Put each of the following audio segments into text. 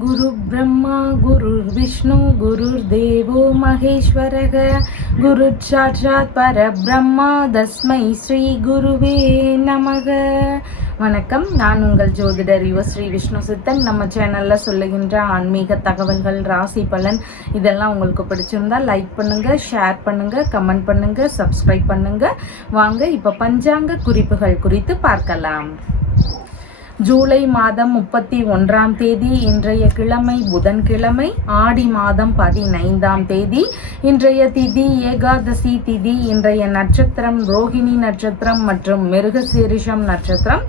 गुरु ब्रह्मा गुरुर्विष्णु गुरुर्देवो महेश्वरः गुरुसाक्षात् परब्रह्मा तस्मै ஸ்ரீ குருவே நமக. வணக்கம், நான் உங்கள் ஜோதிடர் ஸ்ரீ விஷ்ணு சித்தன். நம்ம சேனலில் சொல்லுகின்ற ஆன்மீக தகவல்கள், ராசி பலன் இதெல்லாம் உங்களுக்கு பிடிச்சிருந்தா லைக் பண்ணுங்கள், ஷேர் பண்ணுங்கள், கமெண்ட் பண்ணுங்கள், சப்ஸ்கிரைப் பண்ணுங்கள். வாங்க இப்போ பஞ்சாங்க குறிப்புகள் குறித்து பார்க்கலாம். ஜூலை மாதம் 31ஆம் தேதி இன்றைய கிழமை புதன்கிழமை, ஆடி மாதம் 15ஆம் தேதி இன்றைய திதி ஏகாதசி திதி. இன்றைய நட்சத்திரம் ரோகிணி நட்சத்திரம் மற்றும் மிருகசீரிஷம் நட்சத்திரம்.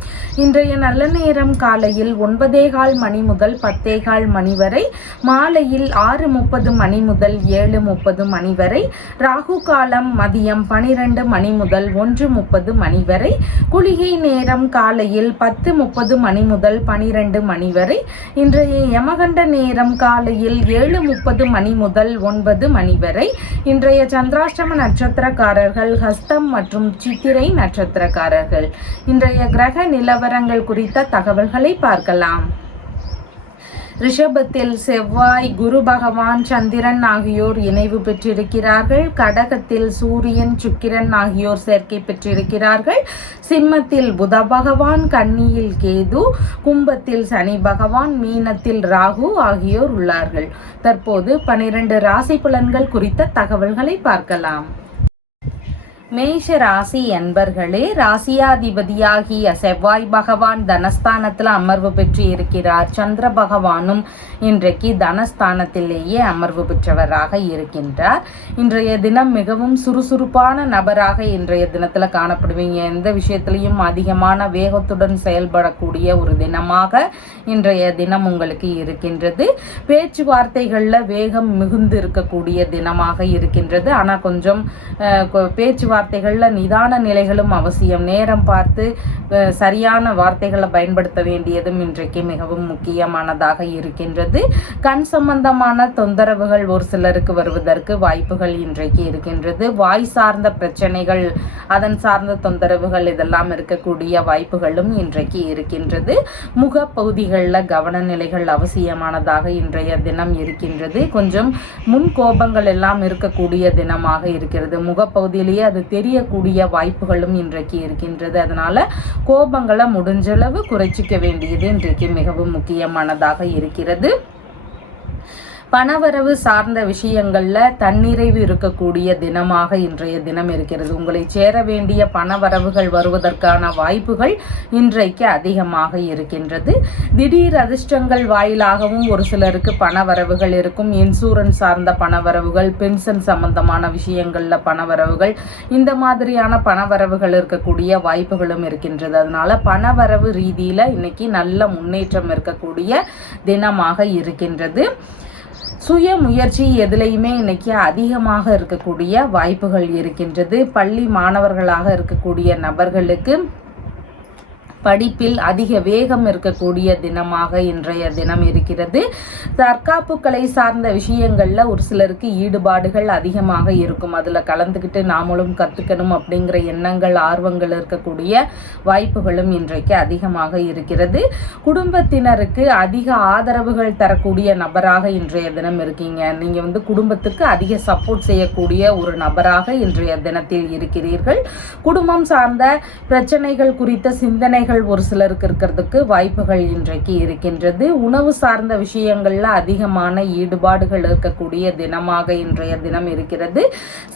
இன்றைய நல்ல நேரம் காலையில் 9:15 மணி முதல் 10:15 மணி வரை, மாலையில் 6:30 மணி முதல் 7:30 மணி வரை. ராகு காலம் மதியம் 12 மணி முதல் 1:30 மணி வரை. குளிகை நேரம் காலையில் 10:30 மணி முதல் 12 மணி வரை. இன்றைய யமகண்ட நேரம் காலையில் 7:30 மணி முதல் 9 மணி வரை. இன்றைய சந்திராஷ்டம நட்சத்திரக்காரர்கள் ஹஸ்தம் மற்றும் சித்திரை நட்சத்திரக்காரர்கள். இன்றைய கிரக நிலவரங்கள் குறித்த தகவல்களை பார்க்கலாம். ரிஷபத்தில் செவ்வாய், குரு பகவான், சந்திரன் ஆகியோர் இணைவு பெற்றிருக்கிறார்கள். கடகத்தில் சூரியன், சுக்கிரன் ஆகியோர் சேர்க்கை பெற்றிருக்கிறார்கள். சிம்மத்தில் புத பகவான், கன்னியில் கேது, கும்பத்தில் சனி பகவான், மீனத்தில் ராகு ஆகியோர் உள்ளார்கள். தற்போது 12 ராசி பலன்கள் குறித்த தகவல்களை பார்க்கலாம். மேஷ ராசி அன்பர்களே, ராசியாதிபதியாகிய செவ்வாய் பகவான் தனஸ்தானத்தில் அமர்வு பெற்று இருக்கிறார். சந்திர பகவானும் இன்றைக்கு தனஸ்தானத்திலேயே அமர்வு பெற்றவராக இருக்கின்றார். இன்றைய தினம் மிகவும் சுறுசுறுப்பான நபராக இன்றைய தினத்தில் காணப்படுவீங்க. எந்த விஷயத்திலையும் அதிகமான வேகத்துடன் செயல்படக்கூடிய ஒரு தினமாக இன்றைய தினம் உங்களுக்கு இருக்கின்றது. பேச்சுவார்த்தைகளில் வேகம் மிகுந்து இருக்கக்கூடிய தினமாக இருக்கின்றது. ஆனால் கொஞ்சம் பேச்சுவார்த்தைகளில் நிதான நிலைகளும் அவசியம். நேரம் பார்த்து சரியான வார்த்தைகளை பயன்படுத்த வேண்டியதும் இன்றைக்கு மிகவும் முக்கியமானதாக இருக்கின்றது. கண் சம்பந்தமான தொந்தரவுகள் ஒரு சிலருக்கு வருவதற்கு வாய்ப்புகள் இன்றைக்கு இருக்கின்றது. வாய் சார்ந்த பிரச்சனைகள், அதன் சார்ந்த தொந்தரவுகள் இதெல்லாம் இருக்கக்கூடிய வாய்ப்புகளும் இன்றைக்கு இருக்கின்றது. முகப்பகுதிகளில் கவன நிலைகள் அவசியமானதாக இன்றைய தினம் இருக்கின்றது. கொஞ்சம் முன் கோபங்கள் எல்லாம் இருக்கக்கூடிய தினமாக இருக்கிறது. முகப்பகுதியிலேயே அது தெரியக்கூடிய வாய்ப்புகளும் இன்றைக்கு இருக்கின்றது. அதனால கோபங்களை முடிஞ்சளவு குறைச்சிக்க வேண்டியது இன்றைக்கு மிகவும் முக்கியமானதாக இருக்கிறது. பணவரவு சார்ந்த விஷயங்களில் தன்னிறைவு இருக்கக்கூடிய தினமாக இன்றைய தினம் இருக்கிறது. உங்களை சேர வேண்டிய பணவரவுகள் வருவதற்கான வாய்ப்புகள் இன்றைக்கு அதிகமாக இருக்கின்றது. திடீர் அதிர்ஷ்டங்கள் வாயிலாகவும் ஒரு சிலருக்கு பணவரவுகள் இருக்கும். இன்சூரன்ஸ் சார்ந்த பணவரவுகள், பென்ஷன் சம்பந்தமான விஷயங்களில் பணவரவுகள், இந்த மாதிரியான பணவரவுகள் இருக்கக்கூடிய வாய்ப்புகளும் இருக்கின்றது. அதனால பணவரவு ரீதியில் இன்னைக்கு நல்ல முன்னேற்றம் இருக்கக்கூடிய தினமாக இருக்கின்றது. சுய முயற்சி எதுலையுமே இன்னைக்கு அதிகமாக இருக்கக்கூடிய வாய்ப்புகள் இருக்கின்றது. பள்ளி மாணவர்களாக இருக்கக்கூடிய நபர்களுக்கு படிப்பில் அதிக வேகம் இருக்கக்கூடிய தினமாக இன்றைய தினம் இருக்கிறது. தற்காப்புக்களை சார்ந்த விஷயங்கள்ல ஒரு சிலருக்கு ஈடுபாடுகள் அதிகமாக இருக்கும். அதுல கலந்துக்கிட்டு நாமளும் கத்துக்கணும் அப்படிங்கிற எண்ணங்கள், ஆர்வங்கள் இருக்கக்கூடிய வாய்ப்புகளும் இன்றைக்கு அதிகமாக இருக்கிறது. குடும்பத்தினருக்கு அதிக ஆதரவுகள் தரக்கூடிய நபராக இன்றைய தினம் இருக்கீங்க. நீங்க குடும்பத்துக்கு அதிக சப்போர்ட் செய்யக்கூடிய ஒரு நபராக இன்றைய தினத்தில் இருக்கிறீர்கள். குடும்பம் சார்ந்த பிரச்சனைகள் குறித்த சிந்தனைகள் ஒரு சிலருக்கு இருக்கிறதுக்கு வாய்ப்புகள் இன்றைக்கு இருக்கின்றது. உணவு சார்ந்த விஷயங்கள்ல அதிகமான ஈடுபாடுகள் இருக்கக்கூடிய தினமாக இன்றைய தினம் இருக்கிறது.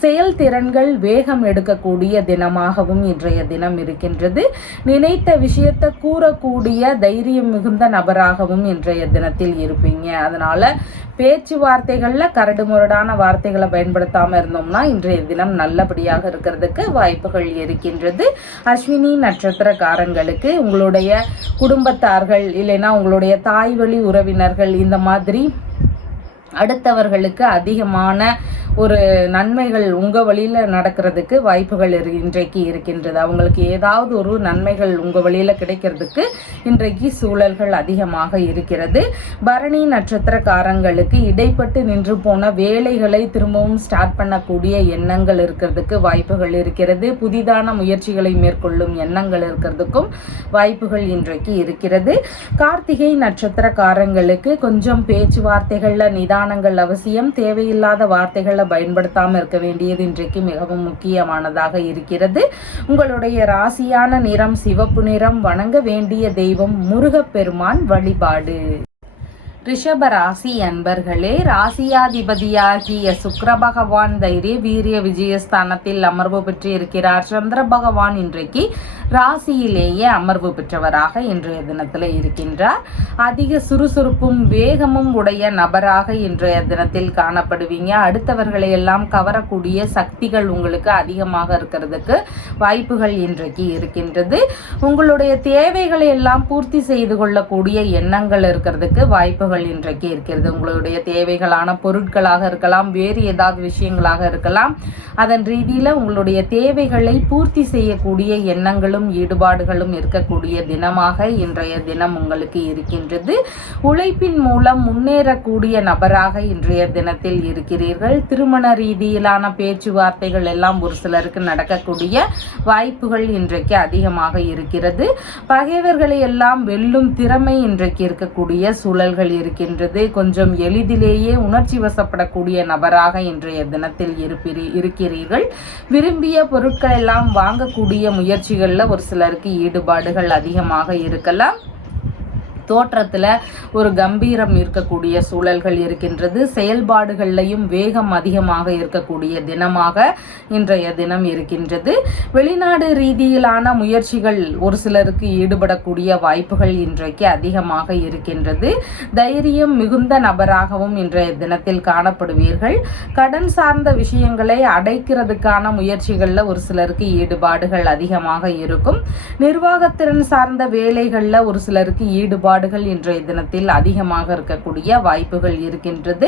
செயல்திறன்கள் வேகம் எடுக்கக்கூடிய தினமாகவும் இன்றைய தினம் இருக்கின்றது. நினைத்த விஷயத்தை கூறக்கூடிய தைரியம் மிகுந்த நபராகவும் இன்றைய தினத்தில் இருப்பீங்க. அதனால பேச்சுவார்த்தைகள்ல கரடு முரடான வார்த்தைகளை பயன்படுத்தாம இருந்தோம்னா இன்றைய தினம் நல்லபடியாக இருக்கிறதுக்கு வாய்ப்புகள் இருக்கின்றது. அஸ்வினி நட்சத்திரக்காரங்களுக்கு உங்களுடைய குடும்பத்தார்கள் இல்லைன்னா உங்களுடைய தாய் வழி உறவினர்கள் இந்த மாதிரி அடுத்தவர்களுக்கு அதிகமான ஒரு நன்மைகள் உங்கள் வழியில் நடக்கிறதுக்கு வாய்ப்புகள் இன்றைக்கு இருக்கின்றது. அவங்களுக்கு ஏதாவது ஒரு நன்மைகள் உங்கள் வழியில் கிடைக்கிறதுக்கு இன்றைக்கு சூழல்கள் அதிகமாக இருக்கிறது. பரணி நட்சத்திரக்காரங்களுக்கு இடைப்பட்டு நின்று போன வேலைகளை திரும்பவும் ஸ்டார்ட் பண்ணக்கூடிய எண்ணங்கள் இருக்கிறதுக்கு வாய்ப்புகள் இருக்கிறது. புதிதான முயற்சிகளை மேற்கொள்ளும் எண்ணங்கள் இருக்கிறதுக்கும் வாய்ப்புகள் இன்றைக்கு இருக்கிறது. கார்த்திகை நட்சத்திரக்காரங்களுக்கு கொஞ்சம் பேச்சுவார்த்தைகள்ல நிதானங்கள் அவசியம். தேவையில்லாத வார்த்தைகளை பயன்படுத்தாமல் இருக்க வேண்டியது இன்றைக்கு மிகவும் முக்கியமானதாக இருக்கிறது. உங்களுடைய ராசியான நிறம் சிவப்பு நிறம். வணங்க வேண்டிய தெய்வம் முருகப்பெருமான் வழிபாடு. ரிஷப ராசி அன்பர்களே, ராசியாதிபதியாகிய சுக்கிர பகவான் தைரிய வீரிய விஜயஸ்தானத்தில் அமர்வு பெற்று இருக்கிறார். சந்திர பகவான் இன்றைக்கு ராசியிலேயே அமர்வு பெற்றவராக இன்றைய தினத்தில் இருக்கின்றார். அதிக சுறுசுறுப்பும் வேகமும் உடைய நபராக இன்றைய தினத்தில் காணப்படுவீங்க. அடுத்தவர்களை எல்லாம் கவரக்கூடிய சக்திகள் உங்களுக்கு அதிகமாக இருக்கிறதுக்கு வாய்ப்புகள் இன்றைக்கு இருக்கின்றது. உங்களுடைய தேவைகளை எல்லாம் பூர்த்தி செய்து கொள்ளக்கூடிய எண்ணங்கள் இருக்கிறதுக்கு வாய்ப்புகள் இன்றைக்கு இருக்கிறது. உங்களுடைய தேவைகளான பொருட்களாக இருக்கலாம், வேறு ஏதாவது விஷயங்களாக இருக்கலாம். அதன் ரீதியில உங்களுடைய தேவைகளை பூர்த்தி செய்யக்கூடிய எண்ணங்களும் ஈடுபாடுகளும் இருக்கக்கூடிய தினமாக இன்றைய தினம் உங்களுக்கு இருக்கின்றது. உழைப்பின் மூலம் முன்னேறக்கூடிய நபராக இன்றைய தினத்தில் இருக்கிறீர்கள். திருமண ரீதியிலான பேச்சுவார்த்தைகள் எல்லாம் ஒரு சிலருக்கு நடக்கக்கூடிய வாய்ப்புகள் இன்றைக்கு அதிகமாக இருக்கிறது. பகைவர்களை எல்லாம் வெல்லும் திறமை இன்றைக்கு இருக்கக்கூடிய சூழல்கள் இருக்கின்றது. கொஞ்சம் எளிதிலேயே உணர்ச்சி வசப்படக்கூடிய நபராக இன்றைய தினத்தில் இருக்கிறீர்கள். விரும்பிய பொருட்கள் எல்லாம் வாங்கக்கூடிய முயற்சிகளில் ஒரு சிலருக்கு ஈடுபாடுகள் அதிகமாக இருக்கலாம். தோற்றத்தில் ஒரு கம்பீரம் இருக்கக்கூடிய சூழல்கள் இருக்கின்றது. செயல்பாடுகள்லையும் வேகம் அதிகமாக இருக்கக்கூடிய தினமாக இன்றைய தினம் இருக்கின்றது. வெளிநாடு ரீதியிலான முயற்சிகள் ஒரு சிலருக்கு ஈடுபடக்கூடிய வாய்ப்புகள் இன்றைக்கு அதிகமாக இருக்கின்றது. தைரியம் மிகுந்த நபராகவும் இன்றைய தினத்தில் காணப்படுவீர்கள். கடன் சார்ந்த விஷயங்களை அடைக்கிறதுக்கான முயற்சிகளில் ஒரு சிலருக்கு ஈடுபாடுகள் அதிகமாக இருக்கும். நிர்வாகத்திறன் சார்ந்த வேலைகளில் ஒரு சிலருக்கு ஈடுபாடுகள் இன்றைய தினத்தில் அதிகமாக இருக்கக்கூடிய வாய்ப்புகள் இருக்கின்றது.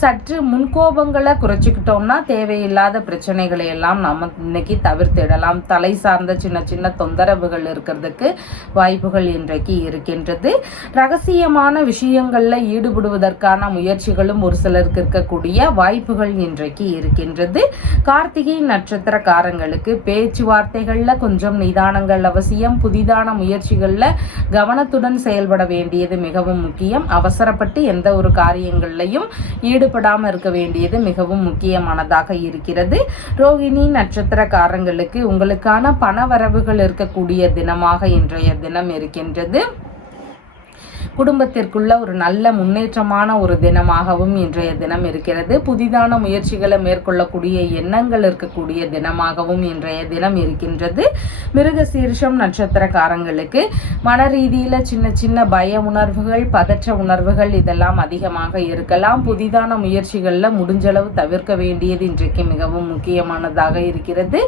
சற்று முன்கோபங்களை குறைச்சிக்கிட்டோம்னா தேவையில்லாத பிரச்சனைகளை எல்லாம் நம்ம இன்னைக்கு தவிர்த்திடலாம். தலை சார்ந்த சின்ன சின்ன தொந்தரவுகள் இருக்கிறதுக்கு வாய்ப்புகள் இன்றைக்கு இருக்கின்றது. ரகசியமான விஷயங்கள்ல ஈடுபடுவதற்கான முயற்சிகளும் ஒரு சிலருக்கு இருக்கக்கூடிய வாய்ப்புகள் இன்றைக்கு இருக்கின்றது. கார்த்திகை நட்சத்திரக்காரங்களுக்கு பேச்சுவார்த்தைகள்ல கொஞ்சம் நிதானங்கள் அவசியம். புதிதான முயற்சிகள்ல கவனத்துடன் செயல்பட வேண்டியது மிகவும் முக்கியம். அவசரப்பட்டு எந்த ஒரு காரியங்களையும் ஈடுபடாமல் இருக்க வேண்டியது மிகவும் முக்கியமானதாக இருக்கிறது. ரோகிணி நட்சத்திரக்காரங்களுக்கு உங்களுக்கான பண வரவுகள் இருக்கக்கூடிய தினமாக இன்றைய தினம் இருக்கின்றது. குடும்பத்திற்குள்ள ஒரு நல்ல முன்னேற்றமான ஒரு தினமாகவும் இன்றைய தினம் இருக்கிறது. புதிதான முயற்சிகளை மேற்கொள்ளக்கூடிய எண்ணங்கள் இருக்கக்கூடிய தினமாகவும் இன்றைய தினம் இருக்கின்றது. மிருகசீரிஷம் நட்சத்திரக்காரங்களுக்கு மன ரீதியில சின்ன சின்ன பய உணர்வுகள், பதற்ற உணர்வுகள் இதெல்லாம் அதிகமாக இருக்கலாம். புதிதான முயற்சிகள்ல முடிஞ்சளவு தவிர்க்க வேண்டியது இன்றைக்கு மிகவும் முக்கியமானதாக இருக்கிறது.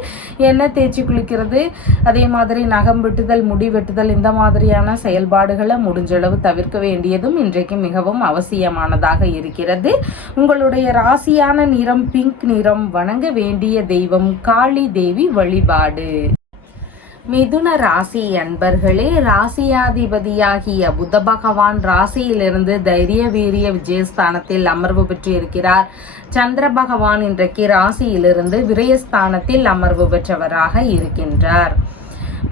எண்ணெய் தேய்ச்சி குளிக்கிறது, அதே மாதிரி நகம் வெட்டுதல், முடி வெட்டுதல் இந்த மாதிரியான செயல்பாடுகளை முடிஞ்சளவு தவிர்க்க வேண்டியதும் இன்றைக்கு மிகவும் அவசியமானதாக இருக்கிறது. உங்களுடைய ராசியான நிறம் பிங்க் நிறம். வணங்க வேண்டிய தெய்வம் காளி தேவி வழிபாடு. மிதுன ராசி அன்பர்களே, ராசியாதிபதியாகிய புத பகவான் ராசியிலிருந்து தைரிய வீரிய விஜயஸ்தானத்தில் அமர்வு பெற்று இருக்கிறார். சந்திர பகவான் இன்றைக்கு ராசியிலிருந்து விரயஸ்தானத்தில் அமர்வு பெற்றவராக இருக்கின்றார்.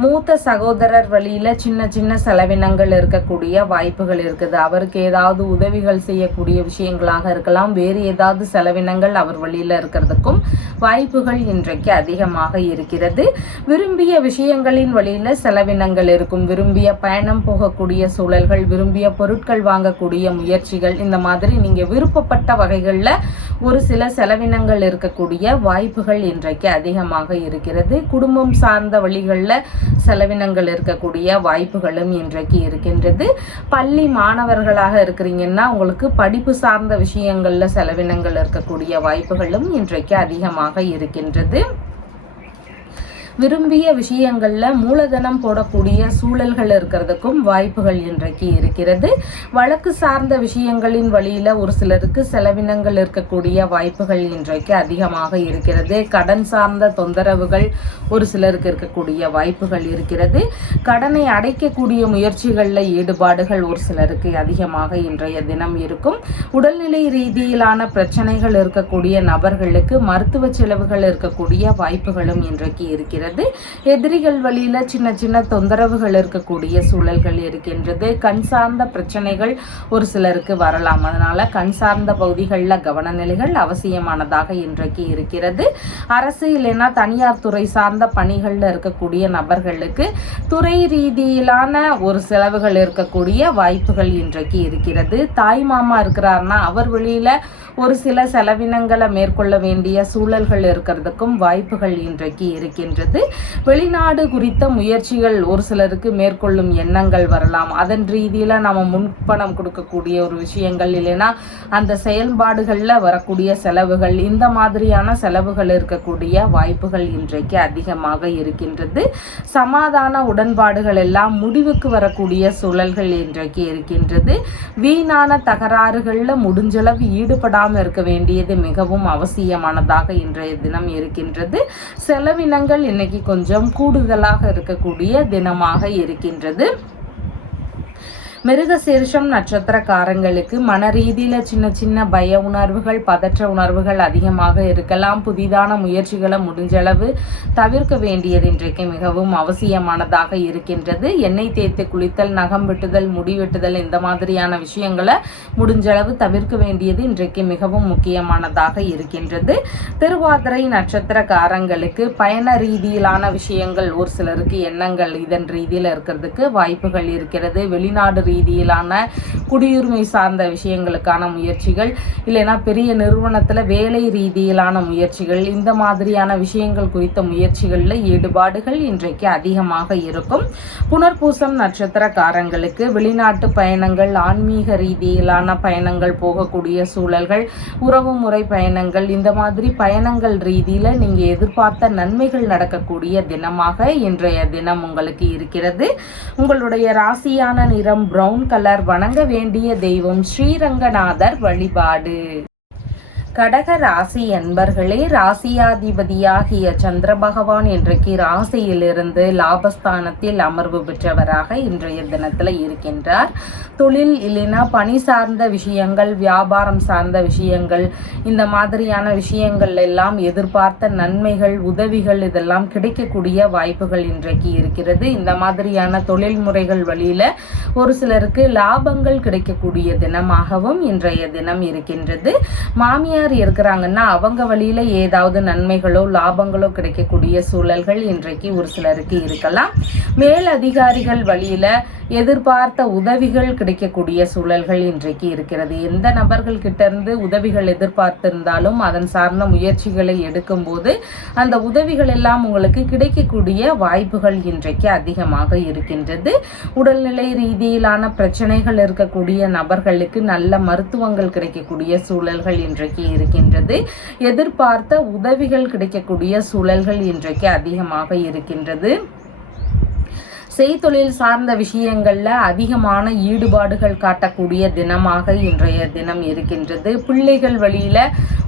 மூத்த சகோதரர் வழியில சின்ன சின்ன செலவினங்கள் இருக்கக்கூடிய வாய்ப்புகள் இருக்குது. அவருக்கு ஏதாவது உதவிகள் செய்யக்கூடிய விஷயங்களாக இருக்கலாம். வேறு ஏதாவது செலவினங்கள் அவர் வழியில இருக்கிறதுக்கும் வாய்ப்புகள் இன்றைக்கு அதிகமாக இருக்கிறது. விரும்பிய விஷயங்களின் வழியில செலவினங்கள் இருக்கும். விரும்பிய பயணம் போகக்கூடிய சூழல்கள், விரும்பிய பொருட்கள் வாங்கக்கூடிய முயற்சிகள், இந்த மாதிரி நீங்க விருப்பப்பட்ட வகைகள்ல ஒரு சில செலவினங்கள் இருக்கக்கூடிய வாய்ப்புகள் இன்றைக்கு அதிகமாக இருக்கிறது. குடும்பம் சார்ந்த வழிகளில் செலவினங்கள் இருக்கக்கூடிய வாய்ப்புகளும் இன்றைக்கு இருக்கின்றது. பள்ளி மாணவர்களாக இருக்கிறீங்கன்னா உங்களுக்கு படிப்பு சார்ந்த விஷயங்கள்ல செலவினங்கள் இருக்கக்கூடிய வாய்ப்புகளும் இன்றைக்கு அதிகமாக இருக்கின்றது. விரும்பிய விஷயங்கள்ல மூலதனம் போடக்கூடிய சூழல்கள் இருக்கிறதுக்கும் வாய்ப்புகள் இன்றைக்கு இருக்கிறது. வழக்கு சார்ந்த விஷயங்களின் வழியில ஒரு சிலருக்கு செலவினங்கள் இருக்கக்கூடிய வாய்ப்புகள் இன்றைக்கு அதிகமாக இருக்கிறது. கடன் சார்ந்த தொந்தரவுகள் ஒரு சிலருக்கு இருக்கக்கூடிய வாய்ப்புகள் இருக்கிறது. கடனை அடைக்கக்கூடிய முயற்சிகளில் ஈடுபாடுகள் ஒரு சிலருக்கு அதிகமாக இன்றைய தினம் இருக்கும். உடல்நிலை ரீதியிலான பிரச்சனைகள் இருக்கக்கூடிய நபர்களுக்கு மருத்துவ செலவுகள் இருக்கக்கூடிய வாய்ப்புகளும் இன்றைக்கு இருக்கிறது. எதிரிகள் வழியில சின்ன சின்ன தொந்தரவுகள் இருக்கக்கூடிய சூழல்கள் இருக்கின்றது. கண் சார்ந்த பிரச்சனைகள் ஒரு சிலருக்கு வரலாம். அதனால கண் சார்ந்த பகுதிகளில் கவனநிலைகள் அவசியமானதாக இன்றைக்கு இருக்கிறது. அரசு இல்லைன்னா தனியார் துறை சார்ந்த பணிகள்ல இருக்கக்கூடிய நபர்களுக்கு துறை ரீதியிலான ஒரு செலவுகள் இருக்கக்கூடிய வாய்ப்புகள் இன்றைக்கு இருக்கிறது. தாய் மாமா இருக்கிறார்னா அவர் வெளியில ஒரு சில செலவினங்களை மேற்கொள்ள வேண்டிய சூழல்கள் இருக்கிறதுக்கும் வாய்ப்புகள் இன்றைக்கு இருக்கின்றது. வெளிநாடு குறித்த முயற்சிகள் ஒரு சிலருக்கு மேற்கொள்ளும் எண்ணங்கள் வரலாம். அதன் ரீதியில நம்ம முன்பணம் கொடுக்கக்கூடிய ஒரு விஷயங்கள் இல்லைன்னா அந்த செயல்பாடுகள்ல வரக்கூடிய செலவுகள், இந்த மாதிரியான செலவுகள் இருக்கக்கூடிய வாய்ப்புகள் இன்றைக்கு அதிகமாக இருக்கின்றது. சமாதான உடன்பாடுகள் எல்லாம் முடிவுக்கு வரக்கூடிய சூழல்கள் இன்றைக்கு இருக்கின்றது. வீணான தகராறுகள்ல முடிஞ்சளவு ஈடுபடாமல் இருக்க வேண்டியது மிகவும் அவசியமானதாக இன்றைய தினம் இருக்கின்றது. செலவினங்கள் இன்னைக்கு கொஞ்சம் கூடுதலாக இருக்கக்கூடிய தினமாக இருக்கின்றது. மிருகசீரிஷம் நட்சத்திரக்காரங்களுக்கு மன ரீதியில சின்ன சின்ன பய உணர்வுகள், பதற்ற உணர்வுகள் அதிகமாக இருக்கலாம். புதிதான முயற்சிகளை முடிஞ்சளவு தவிர்க்க வேண்டியது இன்றைக்கு மிகவும் அவசியமானதாக இருக்கின்றது. எண்ணெய் தேய்த்து குளித்தல், நகம் வெட்டுதல், முடி வெட்டுதல், இந்த மாதிரியான விஷயங்களை முடிஞ்சளவு தவிர்க்க வேண்டியது இன்றைக்கு மிகவும் முக்கியமானதாக இருக்கின்றது. திருவாதிரை நட்சத்திரக்காரங்களுக்கு பயண ரீதியிலான விஷயங்கள் ஒரு சிலருக்கு எண்ணங்கள் இதன் ரீதியில இருக்கிறதுக்கு வாய்ப்புகள் இருக்கிறது. வெளிநாடு ரீதியிலான குடியுரிமை சார்ந்த விஷயங்களுக்கான முயற்சிகள், இல்லைன்னா பெரிய நிறுவனத்துல வேலை ரீதியிலான முயற்சிகள், இந்த மாதிரியான விஷயங்கள் குறித்த முயற்சிகளில் ஈடுபாடுகள் இன்றைக்கு அதிகமாக இருக்கும். புனர்பூசம் நட்சத்திரக்காரங்களுக்கு வெளிநாட்டு பயணங்கள், ஆன்மீக ரீதியிலான பயணங்கள் போகக்கூடிய சூழல்கள், உறவு முறை பயணங்கள், இந்த மாதிரி பயணங்கள் ரீதியில நீங்க எதிர்பார்த்த நன்மைகள் நடக்கக்கூடிய தினமாக இன்றைய தினம் உங்களுக்கு இருக்கிறது. உங்களுடைய ராசியான நிறம் பிரவுன் கலர். வணங்க வேண்டிய தெய்வம் ஸ்ரீரங்கநாதர் வழிபாடு. கடக ராசி அன்பர்களே, ராசியாதிபதியாகிய சந்திர பகவான் இன்றைக்கு ராசியிலிருந்து லாபஸ்தானத்தில் அமர்வு பெற்றவராக இன்றைய தினத்தில் இருக்கின்றார். தொழில் இல்லைன்னா பணி சார்ந்த விஷயங்கள், வியாபாரம் சார்ந்த விஷயங்கள், இந்த மாதிரியான விஷயங்கள் எல்லாம் எதிர்பார்த்த நன்மைகள், உதவிகள் இதெல்லாம் கிடைக்கக்கூடிய வாய்ப்புகள் இன்றைக்கு இருக்கிறது. இந்த மாதிரியான தொழில் முறைகள் வழியில ஒரு சிலருக்கு லாபங்கள் கிடைக்கக்கூடிய தினமாகவும் இன்றைய தினம் இருக்கின்றது. மாமியார் இருக்கிறாங்கன்னா அவங்க வழியில ஏதாவது நன்மைகளோ லாபங்களோ கிடைக்கக்கூடிய சூழல்கள் இன்றைக்கு ஒரு சிலருக்கு இருக்கலாம். மேல் அதிகாரிகள் வழியில எதிர்பார்த்த உதவிகள் கிடைக்கக்கூடிய சூழல்கள் இன்றைக்கு இருக்கிறது. எந்த நபர்கள் கிட்ட இருந்து உதவிகள் எதிர்பார்த்திருந்தாலும் அதன் சார்ந்த முயற்சிகளை எடுக்கும் போது அந்த உதவிகள் எல்லாம் உங்களுக்கு கிடைக்கக்கூடிய வாய்ப்புகள் இன்றைக்கு அதிகமாக இருக்கின்றது. உடல்நிலை ரீதியிலான பிரச்சனைகள் இருக்கக்கூடிய நபர்களுக்கு நல்ல மருத்துவங்கள் கிடைக்கக்கூடிய சூழல்கள் இன்றைக்கு இருக்கின்றது. எதிர்பார்த்த உதவிகள் கிடைக்கக்கூடிய சூழல்கள் இன்றைக்கு அதிகமாக இருக்கின்றது. செய்தொழில் சார்ந்த விஷயங்கள்ல அதிகமான ஈடுபாடுகள் காட்டக்கூடிய தினமாக இன்றைய தினம் இருக்கின்றது. பிள்ளைகள் வழியில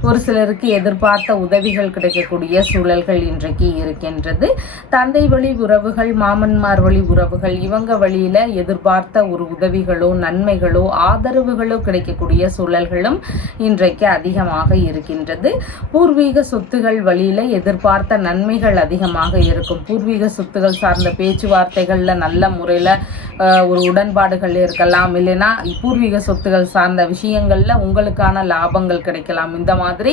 ஒரு சிலருக்கு எதிர்பார்த்த உதவிகள் கிடைக்கக்கூடிய சூழல்கள் இன்றைக்கு இருக்கின்றது. தந்தை வழி உறவுகள், மாமன்மார் வழி உறவுகள், இவங்க வழியில எதிர்பார்த்த ஒரு உதவிகளோ நன்மைகளோ ஆதரவுகளோ கிடைக்கக்கூடிய சூழல்களும் இன்றைக்கு அதிகமாக இருக்கின்றது. பூர்வீக சொத்துகள் வழியில எதிர்பார்த்த நன்மைகள் அதிகமாக இருக்கும். பூர்வீக சொத்துகள் சார்ந்த பேச்சுவார்த்தைகள் நல்ல முறையில் ஒரு உடன்பாடுகள் இருக்கலாம். இல்லைன்னா பூர்வீக சொத்துகள் சார்ந்த விஷயங்கள்ல உங்களுக்கான லாபங்கள் கிடைக்கலாம். இந்த மாதிரி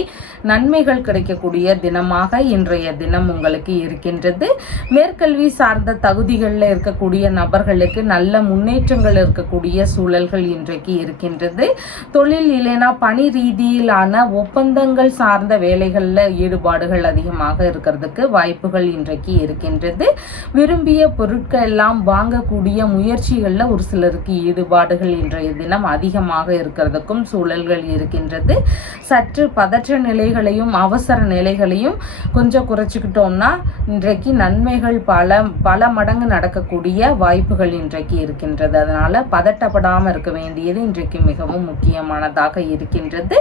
நன்மைகள் கிடைக்கக்கூடிய தினமாக இன்றைய தினம் உங்களுக்கு இருக்கின்றது. மேற்கல்வி சார்ந்த தகுதிகளில் இருக்கக்கூடிய நபர்களுக்கு நல்ல முன்னேற்றங்கள் இருக்கக்கூடிய சூழல்கள் இன்றைக்கு இருக்கின்றது. தொழில் இல்லைன்னா பணி ரீதியிலான ஒப்பந்தங்கள் சார்ந்த வேலைகளில் ஈடுபாடுகள் அதிகமாக இருக்கிறதுக்கு வாய்ப்புகள் இன்றைக்கு இருக்கின்றது. விரும்பிய பொருட்கள் எல்லாம் வாங்கக்கூடிய முயற்சி முயற்சிகளில் ஒரு சிலருக்கு ஈடுபாடுகள் இன்றைய தினம் அதிகமாக இருக்கிறதுக்கும் சூழல்கள் இருக்கின்றது. சற்று பதற்ற நிலைகளையும் அவசர நிலைகளையும் கொஞ்சம் குறைச்சிக்கிட்டோம்னா இன்றைக்கு நன்மைகள் பல மடங்கு நடக்கக்கூடிய வாய்ப்புகள் இன்றைக்கு இருக்கின்றது. அதனால பதட்டப்படாமல் இருக்க வேண்டியது இன்றைக்கு மிகவும் முக்கியமானதாக இருக்கின்றது.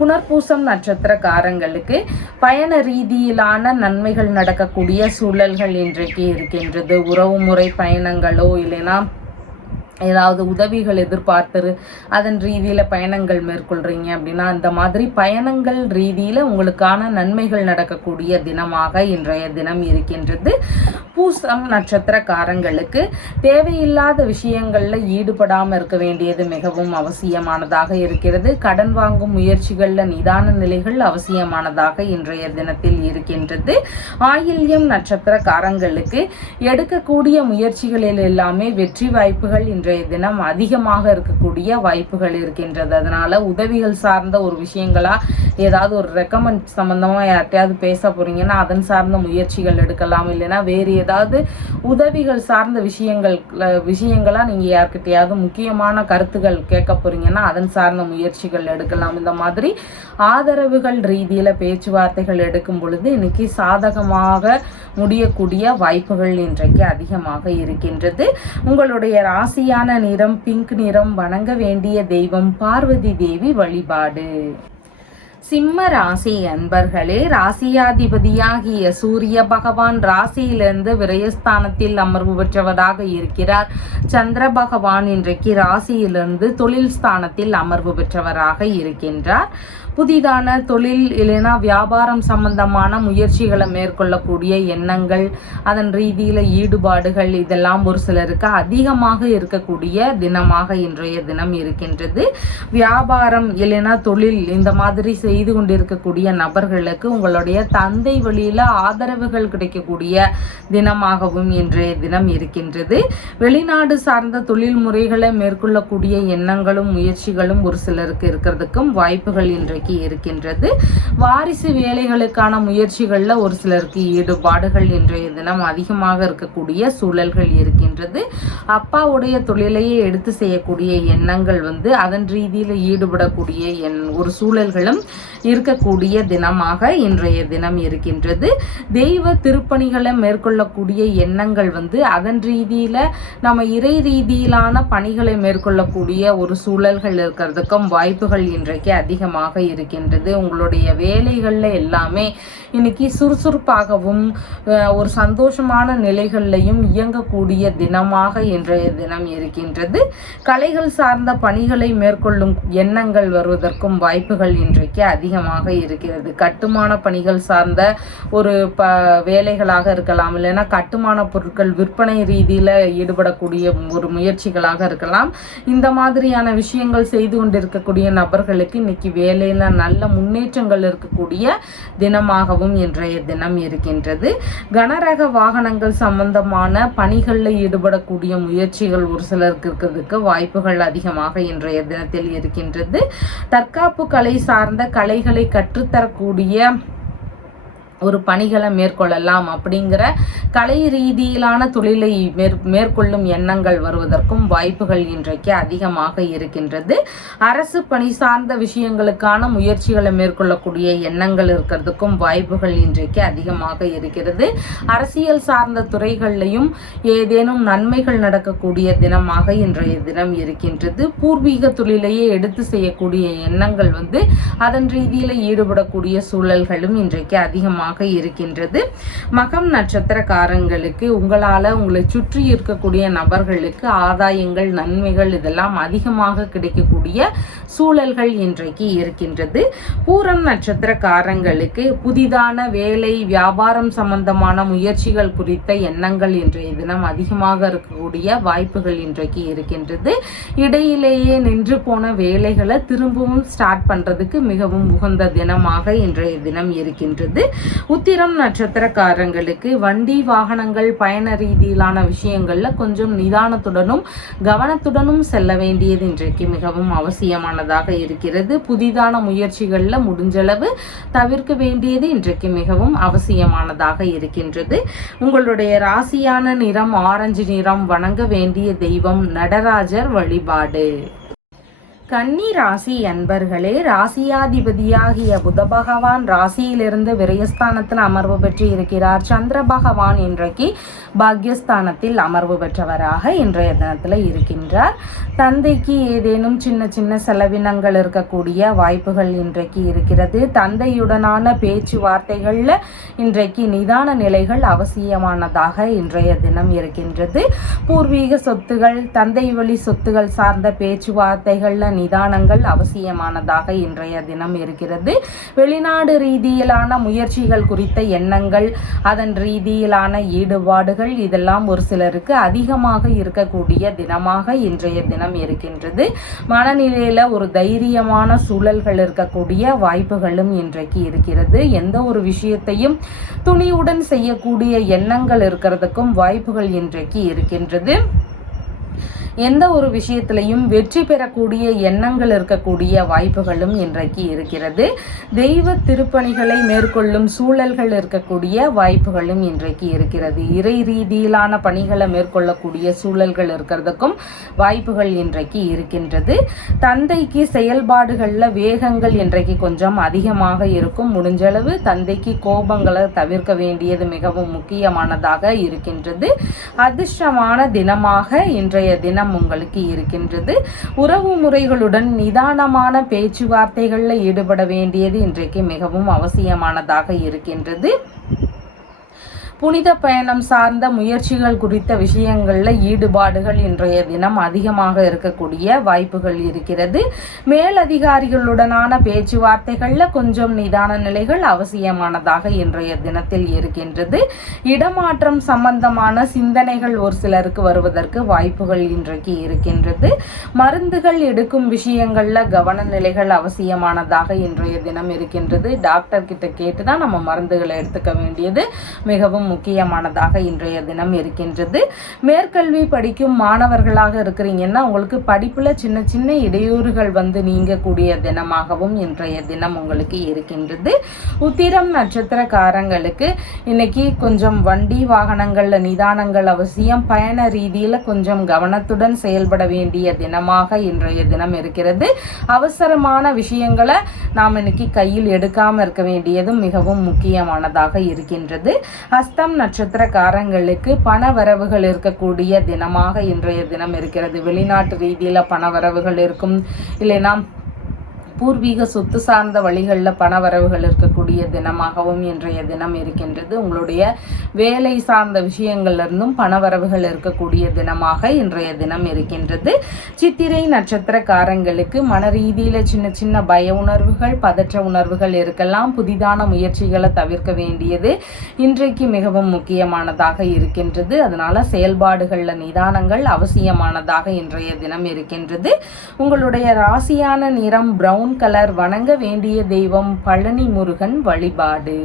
புனர்பூசம் நட்சத்திரக்காரங்களுக்கு பயண ரீதியிலான நன்மைகள் நடக்கக்கூடிய சூழல்கள் இன்றைக்கு இருக்கின்றது. உறவுமுறை பயணங்களோ இல்லைன்னா ஏதாவது உதவிகள் எதிர்பார்த்து அதன் ரீதியில் பயணங்கள் மேற்கொள்கிறீங்க அப்படின்னா அந்த மாதிரி பயணங்கள் ரீதியில் உங்களுக்கான நன்மைகள் நடக்கக்கூடிய தினமாக இன்றைய தினம் இருக்கின்றது. பூசம் நட்சத்திரக்காரங்களுக்கு தேவையில்லாத விஷயங்களில் ஈடுபடாமல் இருக்க வேண்டியது மிகவும் அவசியமானதாக இருக்கிறது. கடன் வாங்கும் முயற்சிகளில் நிதான நிலைகள் அவசியமானதாக இன்றைய தினத்தில் இருக்கின்றது. ஆயில்யம் நட்சத்திரக்காரங்களுக்கு எடுக்கக்கூடிய முயற்சிகளில் எல்லாமே வெற்றி வாய்ப்புகள் இன்றைய தினம் அதிகமாக இருக்கக்கூடிய வாய்ப்புகள் இருக்கின்றது. அதனால உதவிகள் சார்ந்த ஒரு விஷயங்களா ஏதாவது ஒரு ரெக்கமெண்ட் சம்பந்தமா யார்ட்டையாவது பேச போறீங்கன்னா அதன் சார்ந்த முயற்சிகள் எடுக்கலாம். இல்லைன்னா வேறு ஏதாவது உதவிகள் சார்ந்த விஷயங்களா நீங்க யார்கிட்டையாவது முக்கியமான கருத்துக்கள் கேட்க போறீங்கன்னா அதன் சார்ந்த முயற்சிகள் எடுக்கலாம். இந்த மாதிரி ஆதரவுகள் ரீதியில பேச்சுவார்த்தைகள் எடுக்கும் பொழுது இன்னைக்கு சாதகமாக முடியக்கூடிய வாய்ப்புகள் இன்றைக்கு அதிகமாக இருக்கின்றது. உங்களுடைய ராசியான நிறம் பிங்க் நிறம். வணங்க வேண்டிய தெய்வம் பார்வதி தேவி வழிபாடு. சிம்ம ராசி அன்பர்களே, ராசியாதிபதியாகிய சூரிய பகவான் ராசியிலிருந்து விரயஸ்தானத்தில் அமர்வு பெற்றவராக இருக்கிறார். சந்திர பகவான் இன்றைக்கு ராசியிலிருந்து தொழில் ஸ்தானத்தில் அமர்வு பெற்றவராக இருக்கின்றார். புதிதான தொழில் இல்லைனா வியாபாரம் சம்பந்தமான முயற்சிகளை மேற்கொள்ளக்கூடிய எண்ணங்கள் அதன் ரீதியில் ஈடுபாடுகள் இதெல்லாம் ஒரு சிலருக்கு அதிகமாக இருக்கக்கூடிய தினமாக இன்றைய தினம் இருக்கின்றது. வியாபாரம் இல்லைனா தொழில் இந்த மாதிரி செய்து கொண்டிருக்கக்கூடிய நபர்களுக்கு உங்களுடைய தந்தை வழியில் ஆதரவுகள் கிடைக்கக்கூடிய தினமாகவும் இன்றைய தினம் இருக்கின்றது. வெளிநாடு சார்ந்த தொழில் முறைகளை மேற்கொள்ளக்கூடிய எண்ணங்களும் முயற்சிகளும் ஒரு சிலருக்கு இருக்கிறதுக்கும் வாய்ப்புகள் இன்றைக்கு இருக்கின்றது. வாரிசு வேலைகளுக்கான முயற்சிகளில் ஒரு சிலருக்கு ஈடுபாடுகள் இன்றைய தினம் அதிகமாக இருக்கக்கூடிய சூழல்கள் இருக்கின்றது. அப்பாவுடைய தொழிலையே எடுத்து செய்யக்கூடிய எண்ணங்கள் அதன் ரீதியில் ஈடுபடக்கூடிய ஒரு சூழல்களும் இருக்கக்கூடிய தினமாக இன்றைய தினம் இருக்கின்றது. தெய்வ திருப்பணிகளை மேற்கொள்ளக்கூடிய எண்ணங்கள் அதன் ரீதியில நம்ம இறை ரீதியிலான பணிகளை மேற்கொள்ளக்கூடிய ஒரு சூழல்கள் இருக்கிறதுக்கும் வாய்ப்புகள் இன்றைக்கு அதிகமாக இருக்கின்றது. உங்களுடைய வேலைகள்ல எல்லாமே இன்னைக்கு சுறுசுறுப்பாகவும் ஒரு சந்தோஷமான நிலைகள்லையும் இயங்கக்கூடிய தினமாக இன்றைய தினம் இருக்கின்றது. கலைகள் சார்ந்த பணிகளை மேற்கொள்ளும் எண்ணங்கள் வருவதற்கும் வாய்ப்புகள் இன்றைக்கு அதிகமாக இருக்கிறது. கட்டுமான பணிகள் சார்ந்த ஒரு வேலைகளாக இருக்கலாம், இல்லைன்னா கட்டுமான பொருட்கள் விற்பனை ரீதியில ஈடுபடக்கூடிய ஒரு முயற்சிகளாக இருக்கலாம். இந்த மாதிரியான விஷயங்கள் செய்து கொண்டிருக்கக்கூடிய நபர்களுக்கு இன்னைக்கு வேலையில நல்ல முன்னேற்றங்கள் இருக்கக்கூடிய தினமாகவும் இன்றைய தினம் இருக்கின்றது. கனரக வாகனங்கள் சம்பந்தமான பணிகளில் ஈடுபடக்கூடிய முயற்சிகள் ஒரு சிலருக்கு இருக்கிறதுக்கு வாய்ப்புகள் அதிகமாக இன்றைய தினத்தில் இருக்கின்றது. தற்காப்பு கலை சார்ந்த கலைகளை கற்றுத்தரக்கூடிய ஒரு பணிகளை மேற்கொள்ளலாம் அப்படிங்கிற கலை ரீதியிலான தொழிலை மேற்கொள்ளும் எண்ணங்கள் வருவதற்கும் வாய்ப்புகள் இன்றைக்கு அதிகமாக இருக்கின்றது. அரசு பணி சார்ந்த விஷயங்களுக்கான முயற்சிகளை மேற்கொள்ளக்கூடிய எண்ணங்கள் இருக்கிறதுக்கும் வாய்ப்புகள் இன்றைக்கு அதிகமாக இருக்கிறது. அரசியல் சார்ந்த துறைகளிலையும் ஏதேனும் நன்மைகள் நடக்கக்கூடிய தினமாக இன்றைய தினம் இருக்கின்றது. பூர்வீக தொழிலையே எடுத்து செய்யக்கூடிய எண்ணங்கள் அதன் ரீதியில் ஈடுபடக்கூடிய சூழல்களும் இன்றைக்கு அதிகமாக இருக்கின்றது. மகம் நட்சத்திரக்காரங்களுக்கு உங்களை சுற்றி இருக்கக்கூடிய நபர்களுக்கு ஆதாயங்கள் நன்மைகள் இதெல்லாம் அதிகமாக கிடைக்கக்கூடிய சூழல்கள் இன்றைக்கு இருக்கின்றது. பூரம் நட்சத்திரக்காரங்களுக்கு புதிதான வேலை வியாபாரம் சம்பந்தமான முயற்சிகள் குறித்த எண்ணங்கள் இன்றைய தினம் அதிகமாக இருக்கக்கூடிய வாய்ப்புகள் இன்றைக்கு இருக்கின்றது. இடையிலேயே நின்று போன வேலைகளை திரும்பவும் ஸ்டார்ட் பண்றதுக்கு மிகவும் உகந்த தினமாக இன்றைய தினம் இருக்கின்றது. உத்திரம் நட்சத்திரக்காரங்களுக்கு வண்டி வாகனங்கள் பயண ரீதியிலான விஷயங்கள்ல கொஞ்சம் நிதானத்துடனும் கவனத்துடனும் செல்ல வேண்டியது இன்றைக்கு மிகவும் அவசியமானதாக இருக்கிறது. புதிதான முயற்சிகள்ல முடிஞ்சளவு தவிர்க்க வேண்டியது இன்றைக்கு மிகவும் அவசியமானதாக இருக்கின்றது. உங்களுடைய ராசியான நிறம் ஆரஞ்சு நிறம். வணங்க வேண்டிய தெய்வம் நடராஜர் வழிபாடு. கன்னி ராசி அன்பர்களே, ராசியாதிபதியாகிய புத பகவான் ராசியிலிருந்து விரயஸ்தானத்தில் அமர்வு பெற்று இருக்கிறார். சந்திர பகவான் இன்றைக்கு பாக்யஸ்தானத்தில் அமர்வு பெற்றவராக இன்றைய தினத்தில் இருக்கின்றார். தந்தைக்கு ஏதேனும் சின்ன சின்ன செலவினங்கள் இருக்கக்கூடிய வாய்ப்புகள் இன்றைக்கு இருக்கிறது. தந்தையுடனான பேச்சுவார்த்தைகளில் இன்றைக்கு நிதான நிலைகள் அவசியமானதாக இன்றைய தினம் இருக்கின்றது. பூர்வீக சொத்துகள், தந்தை வழி சொத்துகள் சார்ந்த பேச்சுவார்த்தைகளில் நிதானங்கள் அவசியமானதாக இன்றைய தினம் இருக்கிறது. வெளிநாடு ரீதியிலான முயற்சிகள் குறித்த எண்ணங்கள், அதன் ரீதியிலான ஈடுபாடுகள் இதெல்லாம் ஒரு சிலருக்கு அதிகமாக இருக்கக்கூடிய தினமாக இன்றைய தினம் இருக்கின்றது. மனநிலையில ஒரு தைரியமான சூழல்கள் இருக்கக்கூடிய வாய்ப்புகளும் இன்றைக்கு இருக்கிறது. எந்த ஒரு விஷயத்தையும் துணிவுடன் செய்யக்கூடிய எண்ணங்கள் இருக்கிறதுக்கும் வாய்ப்புகள் இன்றைக்கு இருக்கின்றது. எந்த ஒரு விஷயத்திலையும் வெற்றி பெறக்கூடிய எண்ணங்கள் இருக்கக்கூடிய வாய்ப்புகளும் இன்றைக்கு இருக்கிறது. தெய்வ திருப்பணிகளை மேற்கொள்ளும் சூழல்கள் இருக்கக்கூடிய வாய்ப்புகளும் இன்றைக்கு இருக்கிறது. இறை ரீதியிலான பணிகளை மேற்கொள்ளக்கூடிய சூழல்கள் இருக்கிறதுக்கும் வாய்ப்புகள் இன்றைக்கு இருக்கின்றது. தந்தைக்கு செயல்பாடுகளில் வேகங்கள் இன்றைக்கு கொஞ்சம் அதிகமாக இருக்கும். முடிஞ்சளவு தந்தைக்கு கோபங்களை தவிர்க்க வேண்டியது மிகவும் முக்கியமானதாக இருக்கின்றது. அதிர்ஷ்டமான தினமாக இன்றைய தினம் உங்களுக்கு இருக்கின்றது. உறவு முறைகளுடன் நிதானமான பேச்சுவார்த்தைகளில் ஈடுபட வேண்டியது இன்றைக்கு மிகவும் அவசியமானதாக இருக்கின்றது. புனித பயணம் சார்ந்த முயற்சிகள் குறித்த விஷயங்களில் ஈடுபாடுகள் இன்றைய தினம் அதிகமாக இருக்கக்கூடிய வாய்ப்புகள் இருக்கிறது. மேலதிகாரிகளுடனான பேச்சுவார்த்தைகளில் கொஞ்சம் நிதான நிலைகள் அவசியமானதாக இன்றைய தினத்தில் இருக்கின்றது. இடமாற்றம் சம்பந்தமான சிந்தனைகள் ஒரு சிலருக்கு வருவதற்கு வாய்ப்புகள் இன்றைக்கு இருக்கின்றது. மருந்துகள் எடுக்கும் விஷயங்களில் கவன நிலைகள் அவசியமானதாக இன்றைய தினம் இருக்கின்றது. டாக்டர் கிட்ட கேட்டு தான் நம்ம மருந்துகளை எடுத்துக்க வேண்டியது மிகவும் முக்கியமானதாக இன்றைய தினம் இருக்கின்றது. மேற்கல்வி படிக்கும் மாணவர்களாக இருக்கிறீங்கன்னா உங்களுக்கு படிப்புல சின்ன சின்ன இடையூறுகள் வந்து நீங்கக்கூடிய தினமாகவும் இன்றைய தினம் உங்களுக்கு இருக்கின்றது. உத்திரம் நட்சத்திரக்காரங்களுக்கு இன்னைக்கு கொஞ்சம் வண்டி வாகனங்கள்ல நிதானங்கள் அவசியம். பயண ரீதியில கொஞ்சம் கவனத்துடன் செயல்பட வேண்டிய தினமாக இன்றைய தினம் இருக்கிறது. அவசரமான விஷயங்களை நாம் இன்னைக்கு கையில் எடுக்காம இருக்க வேண்டியதும் மிகவும் முக்கியமானதாக இருக்கின்றது. ஹஸ்தம் நட்சத்திரக்காரங்களுக்கு பண வரவுகள் இருக்கக்கூடிய தினமாக இன்றைய தினம் இருக்கிறது. வெளிநாட்டு ரீதியில பண வரவுகள் இருக்கும், இல்லைனா பூர்வீக சொத்து சார்ந்த வழிகளில் பண வரவுகள் இருக்கக்கூடிய தினமாகவும் இன்றைய தினம் இருக்கின்றது. உங்களுடைய வேலை சார்ந்த விஷயங்கள்லிருந்தும் பண வரவுகள் இருக்கக்கூடிய தினமாக இன்றைய தினம் இருக்கின்றது. சித்திரை நட்சத்திரக்காரங்களுக்கு மன ரீதியில சின்ன சின்ன பய உணர்வுகள், பதற்ற உணர்வுகள் இருக்கலாம். புதிதான முயற்சிகளை தவிர்க்க வேண்டியது இன்றைக்கு மிகவும் முக்கியமானதாக இருக்கின்றது. அதனால செயல்பாடுகளில் நிதானங்கள் அவசியமானதாக இன்றைய தினம் இருக்கின்றது. உங்களுடைய ராசியான நிறம் பிரவுன் கலர். வணங்க வேண்டிய தெய்வம் பழனி முருகன் வழிபாடு.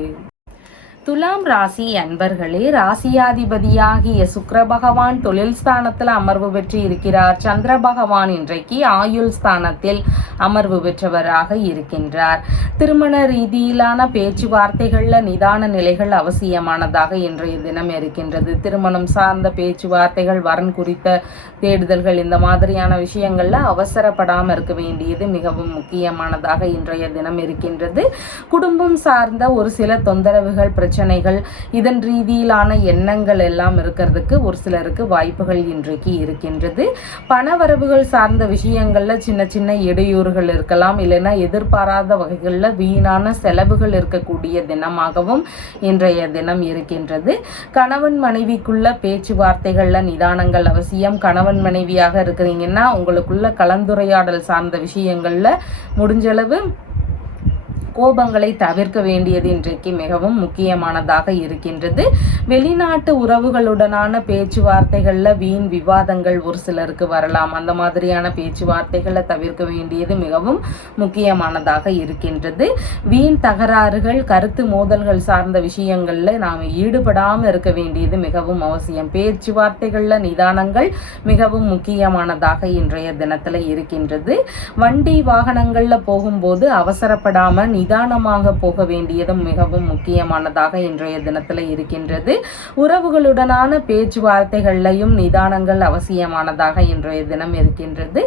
துலாம் ராசி அன்பர்களே, ராசியாதிபதியாகிய சுக்கிர பகவான் தொழில் ஸ்தானத்தில் அமர்வு பெற்று இருக்கிறார். சந்திர பகவான் இன்றைக்கு ஆயுள் ஸ்தானத்தில் அமர்வு பெற்றவராக இருக்கின்றார். திருமண ரீதியிலான பேச்சுவார்த்தைகளில் நிதான நிலைகள் அவசியமானதாக இன்றைய தினம் இருக்கின்றது. திருமணம் சார்ந்த பேச்சுவார்த்தைகள், வரன் குறித்த தேடுதல்கள், இந்த மாதிரியான விஷயங்கள்ல அவசரப்படாமல் இருக்க வேண்டியது மிகவும் முக்கியமானதாக இன்றைய தினம் இருக்கின்றது. குடும்பம் சார்ந்த ஒரு சில தொந்தரவுகள், பிரச்சனைகள், இதன் ரீதியிலான எண்ணங்கள் எல்லாம் இருக்கிறதுக்கு ஒரு சிலருக்கு வாய்ப்புகள் இன்றைக்கு இருக்கின்றது. பணவரவுகள் சார்ந்த விஷயங்கள்ல சின்ன சின்ன இடையூறுகள் இருக்கலாம், இல்லைன்னா எதிர்பாராத வகைகளில் வீணான செலவுகள் இருக்கக்கூடிய தினமாகவும் இன்றைய தினம் இருக்கின்றது. கணவன் மனைவிக்குள்ள பேச்சுவார்த்தைகள்ல நிதானங்கள் அவசியம். கணவன் மனைவியாக இருக்கிறீங்கன்னா உங்களுக்குள்ள கலந்துரையாடல் சார்ந்த விஷயங்கள்ல முடிஞ்சளவு கோபங்களை தவிர்க்க வேண்டியது இன்றைக்கு மிகவும் முக்கியமானதாக இருக்கின்றது. வெளிநாட்டு உறவுகளுடனான பேச்சுவார்த்தைகள்ல வீண் விவாதங்கள் ஒரு சிலருக்கு வரலாம். அந்த மாதிரியான பேச்சுவார்த்தைகளை தவிர்க்க வேண்டியது மிகவும் முக்கியமானதாக இருக்கின்றது. வீண் தகராறுகள், கருத்து மோதல்கள் சார்ந்த விஷயங்கள்ல நாம் ஈடுபடாமல் இருக்க வேண்டியது மிகவும் அவசியம். பேச்சுவார்த்தைகள்ல நிதானங்கள் மிகவும் முக்கியமானதாக இன்றைய தினத்துல இருக்கின்றது. வண்டி வாகனங்கள்ல போகும்போது அவசரப்படாம நிதானமாக போக வேண்டியதும் மிகவும் முக்கியமானதாக இன்றைய தினத்துல இருக்கின்றது. உறவுகளுடனான பேச்சுவார்த்தைகள்லையும் நிதானங்கள் அவசியமானதாக இன்றைய தினம் இருக்கின்றது.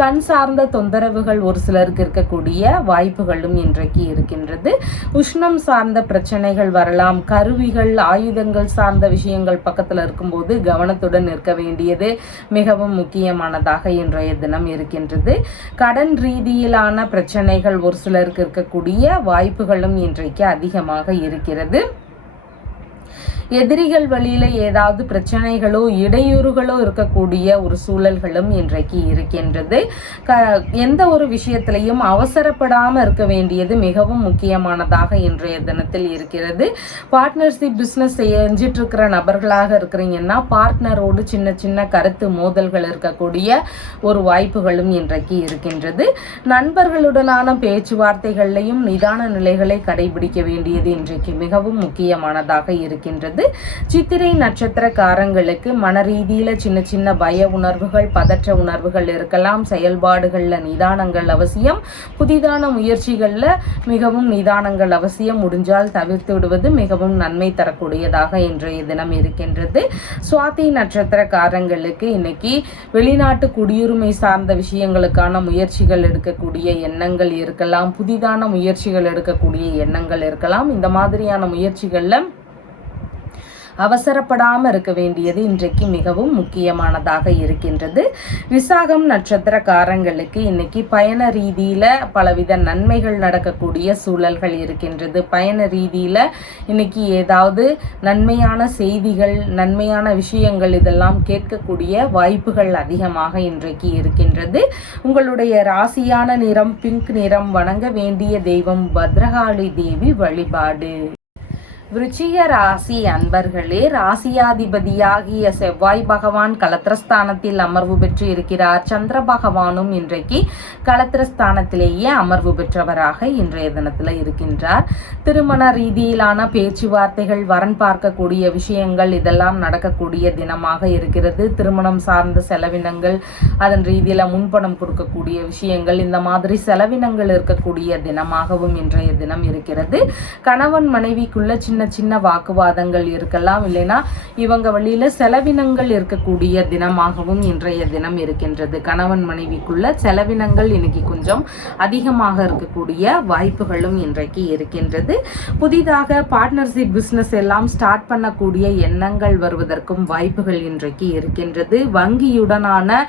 கண் சார்ந்த தொந்தரவுகள் ஒரு சிலருக்கு இருக்கக்கூடிய வாய்ப்புகளும் இன்றைக்கு இருக்கின்றது. உஷ்ணம் சார்ந்த பிரச்சனைகள் வரலாம். கருவிகள், ஆயுதங்கள் சார்ந்த விஷயங்கள் பக்கத்துல இருக்கும்போது கவனத்துடன் இருக்க வேண்டியது மிகவும் முக்கியமானதாக இன்றைய தினம் இருக்கின்றது. கடன் ரீதியிலான பிரச்சனைகள் ஒரு சிலருக்கு இருக்கக்கூடிய வாய்ப்புகளும் இன்றைக்கு அதிகமாக இருக்கிறது. எதிரிகள் வழியில ஏதாவது பிரச்சனைகளோ இடையூறுகளோ இருக்கக்கூடிய ஒரு சூழல்களும் இன்றைக்கு இருக்கின்றது. எந்த ஒரு விஷயத்திலையும் அவசரப்படாம இருக்க வேண்டியது மிகவும் முக்கியமானதாக இன்றைய தினத்தில் இருக்கிறது. பார்ட்னர்ஷிப் பிஸ்னஸ் செஞ்சிட்டு இருக்கிற நபர்களாக இருக்கிறீங்கன்னா பார்ட்னரோடு சின்ன சின்ன கருத்து மோதல்கள் இருக்கக்கூடிய ஒரு வாய்ப்புகளும் இன்றைக்கு இருக்கின்றது. நண்பர்களுடனான பேச்சுவார்த்தைகள்லையும் நிதான நிலைகளை கடைபிடிக்க வேண்டியது இன்றைக்கு மிகவும் முக்கியமானதாக இருக்கின்றது. சித்திரை நட்சத்திரக்காரங்களுக்கு மன ரீதியில சின்ன சின்ன பய உணர்வுகள், பதற்ற உணர்வுகள் இருக்கலாம். செயல்பாடுகள்ல நிதானங்கள் அவசியம். புதிதான முயற்சிகள்ல மிகவும் நிதானங்கள் அவசியம். முடிஞ்சால் தவிர்த்து விடுவது மிகவும் நன்மை தரக்கூடியதாக இன்றைய தினம் இருக்கின்றது. சுவாதி நட்சத்திரக்காரங்களுக்கு இன்னைக்கு வெளிநாட்டு குடியுரிமை சார்ந்த விஷயங்களுக்கான முயற்சிகள் எடுக்கக்கூடிய எண்ணங்கள் இருக்கலாம். புதிதான முயற்சிகள் எடுக்கக்கூடிய எண்ணங்கள் இருக்கலாம். இந்த மாதிரியான முயற்சிகள்ல அவசரப்படாமல் இருக்க வேண்டியது இன்றைக்கு மிகவும் முக்கியமானதாக இருக்கின்றது. விசாகம் நட்சத்திரக்காரங்களுக்கு இன்னைக்கு பயண ரீதியில பலவித நன்மைகள் நடக்கக்கூடிய சூழல்கள் இருக்கின்றது. பயண ரீதியில இன்னைக்கு ஏதாவது நன்மையான செய்திகள், நன்மையான விஷயங்கள் இதெல்லாம் கேட்கக்கூடிய வாய்ப்புகள் அதிகமாக இன்றைக்கு இருக்கின்றது. உங்களுடைய ராசியான நிறம் பிங்க் நிறம். வணங்க வேண்டிய தெய்வம் பத்ரகாளி தேவி வழிபாடு. விருச்சிக ராசி அன்பர்களே, ராசியாதிபதியாகிய செவ்வாய் பகவான் களத்திரஸ்தானத்தில் அமர்வு பெற்று இருக்கிறார். சந்திர பகவானும் இன்றைக்கு களத்திரஸ்தானத்திலேயே அமர்வு பெற்றவராக இன்றைய தினத்துல இருக்கின்றார். திருமண ரீதியிலான பேச்சுவார்த்தைகள், வரன் பார்க்கக்கூடிய விஷயங்கள் இதெல்லாம் நடக்கக்கூடிய தினமாக இருக்கிறது. திருமணம் சார்ந்த செலவினங்கள், அதன் ரீதியில முன்பணம் கொடுக்கக்கூடிய விஷயங்கள், இந்த மாதிரி செலவினங்கள் இருக்கக்கூடிய தினமாகவும் இன்றைய தினம் இருக்கிறது. கணவன் மனைவிக்குள்ள சின்ன சின்ன வாக்குவாதங்கள் இருக்கலாம். இல்லைன்னா இவங்க வழியில செலவினங்கள் இருக்கக்கூடிய தினமாகவும் இன்றைய தினம் இருக்கின்றது. கணவன் மனைவிக்குள்ள செலவினங்கள் இன்னைக்கு கொஞ்சம் அதிகமாக இருக்கக்கூடிய வாய்ப்புகளும் இன்றைக்கு இருக்கின்றது. புதிதாக பார்ட்னர்ஷிப் பிசினஸ் எல்லாம் ஸ்டார்ட் பண்ணக்கூடிய எண்ணங்கள் வருவதற்கும் வாய்ப்புகள் இன்றைக்கு இருக்கின்றது. வங்கியுடனான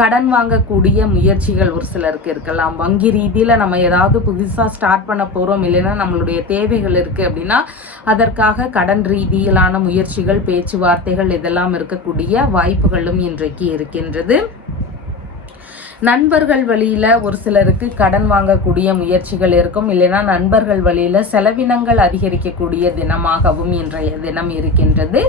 கடன் வாங்கக்கூடிய முயற்சிகள் ஒரு சிலருக்கு இருக்கலாம். வங்கி ரீதியில நம்ம ஏதாவது புதுசா ஸ்டார்ட் பண்ண போறோம், இல்லைன்னா நம்மளுடைய தேவைகள் இருக்கு அப்படின்னா அதற்காக கடன் ரீதியிலான முயற்சிகள், பேச்சுவார்த்தைகள் இதெல்லாம் இருக்கக்கூடிய வாய்ப்புகளும் இன்றைக்கு இருக்கின்றது. நண்பர்கள் வழியில ஒரு சிலருக்கு கடன் வாங்கக்கூடிய முயற்சிகள் இருக்கும். இல்லைன்னா நண்பர்கள் வழியில செலவினங்கள் அதிகரிக்கக்கூடிய தினமாகவும் இன்றைய தினம் இருக்கின்றது.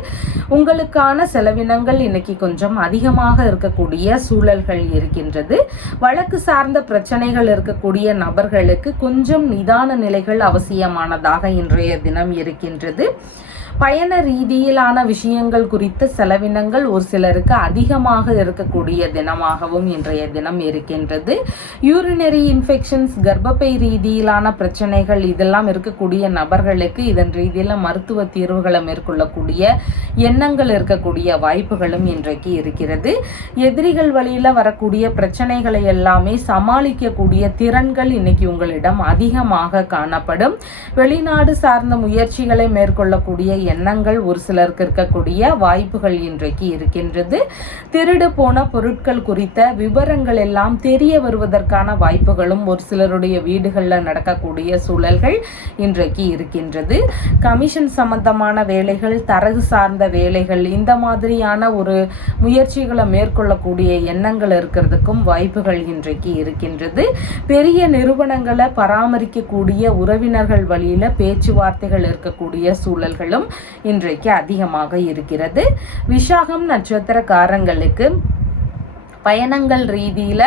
உங்களுக்கான செலவினங்கள் இன்னைக்கு கொஞ்சம் அதிகமாக இருக்கக்கூடிய சூழல்கள் இருக்கின்றது. வழக்கு சார்ந்த பிரச்சனைகள் இருக்கக்கூடிய நபர்களுக்கு கொஞ்சம் நிதான நிலைகள் அவசியமானதாக இன்றைய தினம் இருக்கின்றது. பயண ரீதியிலான விஷயங்கள் குறித்த செலவினங்கள் ஒரு சிலருக்கு அதிகமாக இருக்கக்கூடிய தினமாகவும் இன்றைய தினம் இருக்கின்றது. யூரினரி இன்ஃபெக்ஷன்ஸ், கர்ப்பப்பை ரீதியிலான பிரச்சனைகள் இதெல்லாம் இருக்கக்கூடிய நபர்களுக்கு இதன் ரீதியில மருத்துவ தீர்வுகளை மேற்கொள்ளக்கூடிய எண்ணங்கள் இருக்கக்கூடிய வாய்ப்புகளும் இன்றைக்கு இருக்கிறது. எதிரிகள் வழியில வரக்கூடிய பிரச்சனைகளை எல்லாமே சமாளிக்கக்கூடிய திறன்கள் இன்னைக்கு உங்களிடம் அதிகமாக காணப்படும். வெளிநாடு சார்ந்த முயற்சிகளை மேற்கொள்ளக்கூடிய எண்ணங்கள் ஒரு சிலருக்கு இருக்கக்கூடிய வாய்ப்புகள் இன்றைக்கு இருக்கின்றது. திருடு போன பொருட்கள் குறித்த விவரங்கள் எல்லாம் தெரிய வருவதற்கான வாய்ப்புகளும் ஒரு சிலருடைய வீடுகளில் நடக்கக்கூடிய சூழல்கள் இன்றைக்கு இருக்கின்றது. கமிஷன் சம்பந்தமான வேலைகள், தரகு சார்ந்த வேலைகள், இந்த மாதிரியான ஒரு முயற்சிகளை மேற்கொள்ளக்கூடிய எண்ணங்கள் இருக்கிறதுக்கும் வாய்ப்புகள் இன்றைக்கு இருக்கின்றது. பெரிய நிறுவனங்களை பராமரிக்கக்கூடிய உறவினர்கள் வழியில பேச்சுவார்த்தைகள் இருக்கக்கூடிய சூழல்களும் இன்றைக்கு அதிகமாக இருக்கிறது. விசாகம் நட்சத்திரக்காரங்களுக்கு பயணங்கள் ரீதியில்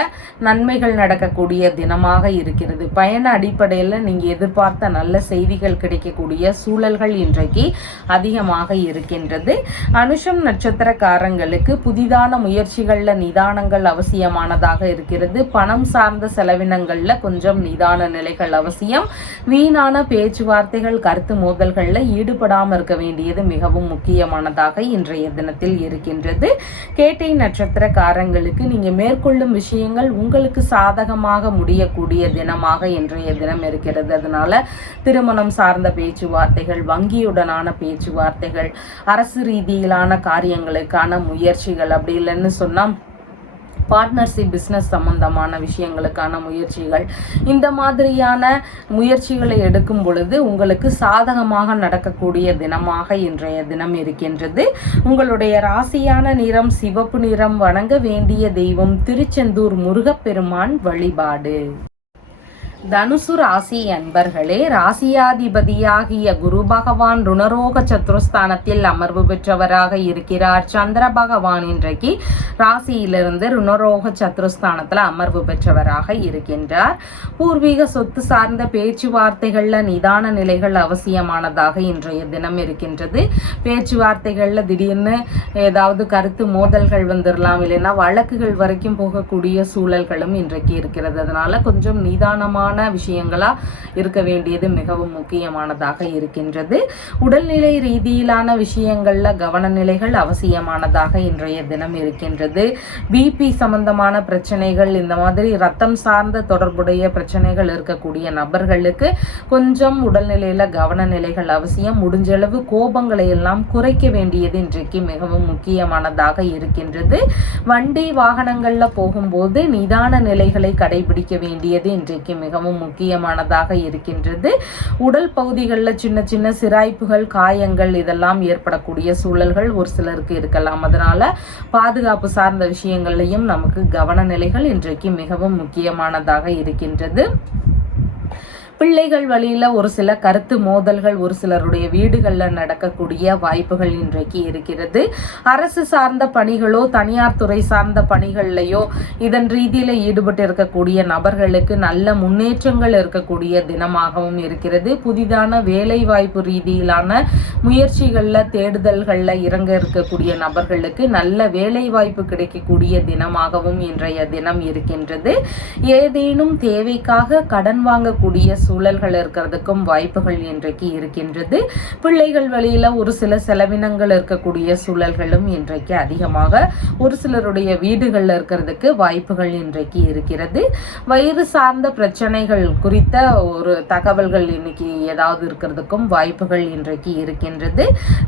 நன்மைகள் நடக்கக்கூடிய தினமாக இருக்கிறது. பயண அடிப்படையில் நீங்கள் எதிர்பார்த்த நல்ல செய்திகள் கிடைக்கக்கூடிய சூழல்கள் இன்றைக்கு அதிகமாக இருக்கின்றது. அனுஷம் நட்சத்திரக்காரங்களுக்கு புதிதான முயற்சிகளில் நிதானங்கள் அவசியமானதாக இருக்கிறது. பணம் சார்ந்த செலவினங்களில் கொஞ்சம் நிதான நிலைகள் அவசியம். வீணான பேச்சுவார்த்தைகள், கருத்து மோதல்களில் ஈடுபடாமல் இருக்க வேண்டியது மிகவும் முக்கியமானதாக இன்றைய தினத்தில் இருக்கின்றது. கேட்டை நட்சத்திரக்காரங்களுக்கு நீங்க மேற்கொள்ளும் விஷயங்கள் உங்களுக்கு சாதகமாக முடியக்கூடிய தினமாக இன்றைய தினம் இருக்கிறது. அதனால திருமணம் சார்ந்த பேச்சுவார்த்தைகள், வங்கியுடனான பேச்சுவார்த்தைகள், அரசு ரீதியிலான காரியங்களுக்கான முயற்சிகள், அப்படி இல்லைன்னு சொன்னா பார்ட்னர்ஷிப் பிஸ்னஸ் சம்பந்தமான விஷயங்களுக்கான முயற்சிகள், இந்த மாதிரியான முயற்சிகளை எடுக்கும் பொழுது உங்களுக்கு சாதகமாக நடக்கக்கூடிய தினமாக இன்றைய தினம் இருக்கின்றது. உங்களுடைய ராசியான நிறம் சிவப்பு நிறம். வணங்க வேண்டிய தெய்வம் திருச்செந்தூர் முருகப்பெருமான் வழிபாடு. தனுசு ராசி அன்பர்களே, ராசியாதிபதியாகிய குரு பகவான் ருணரோக சத்துருஸ்தானத்தில் அமர்வு பெற்றவராக இருக்கிறார். சந்திர பகவான் இன்றைக்கு ராசியிலிருந்து ருணரோக சத்துருஸ்தானத்தில் அமர்வு பெற்றவராக இருக்கின்றார். பூர்வீக சொத்து சார்ந்த பேச்சுவார்த்தைகள்ல நிதான நிலைகள் அவசியமானதாக இன்றைய தினம் இருக்கின்றது. பேச்சுவார்த்தைகள்ல திடீர்னு ஏதாவது கருத்து மோதல்கள் வந்துடலாம், இல்லைன்னா வழக்குகள் வரைக்கும் போகக்கூடிய சூழல்களும் இன்றைக்கு இருக்கிறது. அதனால கொஞ்சம் நிதானமான விஷயங்களா இருக்க வேண்டியது மிகவும் முக்கியமானதாக இருக்கின்றது. உடல்நிலை ரீதியிலான விஷயங்கள்ல கவனநிலைகள் அவசியமானதாக இன்றைய தினம் இருக்கின்றது. பிபி சம்பந்தமான பிரச்சனைகள், இந்த மாதிரி ரத்தம் சார்ந்த தொடர்புடைய பிரச்சனைகள் இருக்கக்கூடிய நபர்களுக்கு கொஞ்சம் உடல்நிலையில கவனநிலைகள் அவசியம். முடிஞ்சளவு கோபங்களை எல்லாம் குறைக்க வேண்டியது இன்றைக்கு மிகவும் முக்கியமானதாக இருக்கின்றது. வண்டி வாகனங்கள்ல போகும்போது நிதான நிலைகளை கடைபிடிக்க வேண்டியது இன்றைக்கு மிகவும் முக்கியமானதாக இருக்கின்றது. உடல் பகுதிகளில் சின்ன சின்ன சிராய்ப்புகள், காயங்கள் இதெல்லாம் ஏற்படக்கூடிய சூழல்கள் ஒரு சிலருக்கு இருக்கலாம். அதனால பாதுகாப்பு சார்ந்த விஷயங்களையும் நமக்கு கவனநிலைகள் இன்றைக்கு மிகவும் முக்கியமானதாக இருக்கின்றது. பிள்ளைகள் வழியில ஒரு சில கருத்து மோதல்கள் ஒரு சிலருடைய வீடுகளில் நடக்கக்கூடிய வாய்ப்புகள் இன்றைக்கு இருக்கிறது. அரசு சார்ந்த பணிகளோ தனியார் துறை சார்ந்த பணிகள்லையோ இதன் ரீதியில ஈடுபட்டு இருக்கக்கூடிய நபர்களுக்கு நல்ல முன்னேற்றங்கள் இருக்கக்கூடிய தினமாகவும் இருக்கிறது. புதிதான வேலை வாய்ப்பு ரீதியிலான முயற்சிகள்ல தேடுதல்கள்ல இறங்க இருக்கக்கூடிய நபர்களுக்கு நல்ல வேலை வாய்ப்பு கிடைக்கக்கூடிய தினமாகவும் இன்றைய தினம் இருக்கின்றது. ஏதேனும் தேவைக்காக கடன் வாங்கக்கூடிய சூழல்கள் இருக்கிறதுக்கும் வாய்ப்புகள் இன்றைக்கு இருக்கின்றது. பிள்ளைகள் வழியில ஒரு சில செலவினங்கள் இருக்கக்கூடிய சூழல்களும் இன்றைக்கு அதிகமாக ஒரு சிலருடைய வீடுகள்ல இருக்கிறதுக்கு வாய்ப்புகள் இன்றைக்கு இருக்கிறது. வயிறு சார்ந்த பிரச்சனைகள் குறித்த ஒரு தகவல்கள் இன்னைக்கு ஏதாவது இருக்கிறதுக்கும் வாய்ப்புகள் இன்றைக்கு இருக்கின்றது.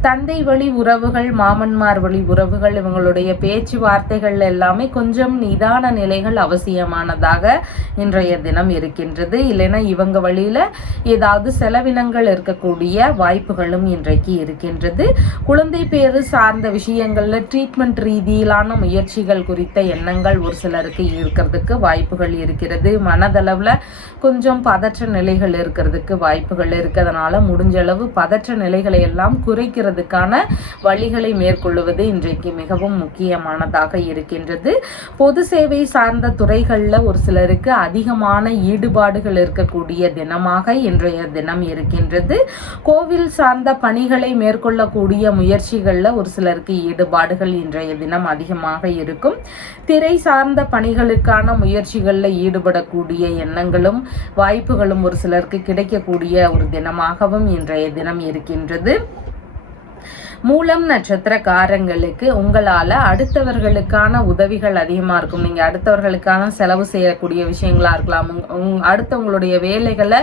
தந்தை வழி உறவுகள், மாமன்மார் வழி உறவுகள், இவங்களுடைய பேச்சுவார்த்தைகள் எல்லாமே கொஞ்சம் நிதான நிலைகள் அவசியமானதாக இன்றைய தினம் இருக்கின்றது. இல்லைன்னா இவங்க வழியில ஏதாவது செலவினங்கள் இருக்கக்கூடிய வாய்ப்புகளும் இன்றைக்கு இருக்கின்றது. குழந்தை பேரு சார்ந்த விஷயங்கள்ல ட்ரீட்மெண்ட் ரீதியிலான முயற்சிகள் குறித்த எண்ணங்கள் ஒரு சிலருக்கு இருக்கிறதுக்கு வாய்ப்புகள் இருக்கிறது. மனதளவுல கொஞ்சம் பதற்ற நிலைகள் இருக்கிறதுக்கு வாய்ப்புகள் இருக்கிறதுனால முடிஞ்ச அளவு பதற்ற நிலைகளை எல்லாம் குறைக்கிறதுக்கான வழிகளை மேற்கொள்வது இன்றைக்கு மிகவும் முக்கியமானதாக இருக்கின்றது. பொது சேவை சார்ந்த துறைகள்ல ஒரு சிலருக்கு அதிகமான ஈடுபாடுகள் இருக்கக்கூடிய தினமாக இன்றைய தினம் இருக்கின்றது. கோவில் சார்ந்த பணிகளை மேற்கொள்ளக்கூடிய முயற்சிகள்ல ஒரு சிலருக்கு ஈடுபாடுகள் இன்றைய தினம் அதிகமாக இருக்கும். திரை சார்ந்த பணிகளுக்கான முயற்சிகள்ல ஈடுபடக்கூடிய எண்ணங்களும் வாய்ப்புகளும் ஒரு சிலருக்கு கிடைக்கக்கூடிய ஒரு தினமாகவும் இன்றைய தினம் இருக்கின்றது. மூலம் நட்சத்திரக்காரங்களுக்கு உங்களால் அடுத்தவர்களுக்கான உதவிகள் அதிகமாக இருக்கும். நீங்கள் அடுத்தவர்களுக்கான செலவு செய்யக்கூடிய விஷயங்களாக இருக்கலாம், அடுத்தவங்களுடைய வேலைகளை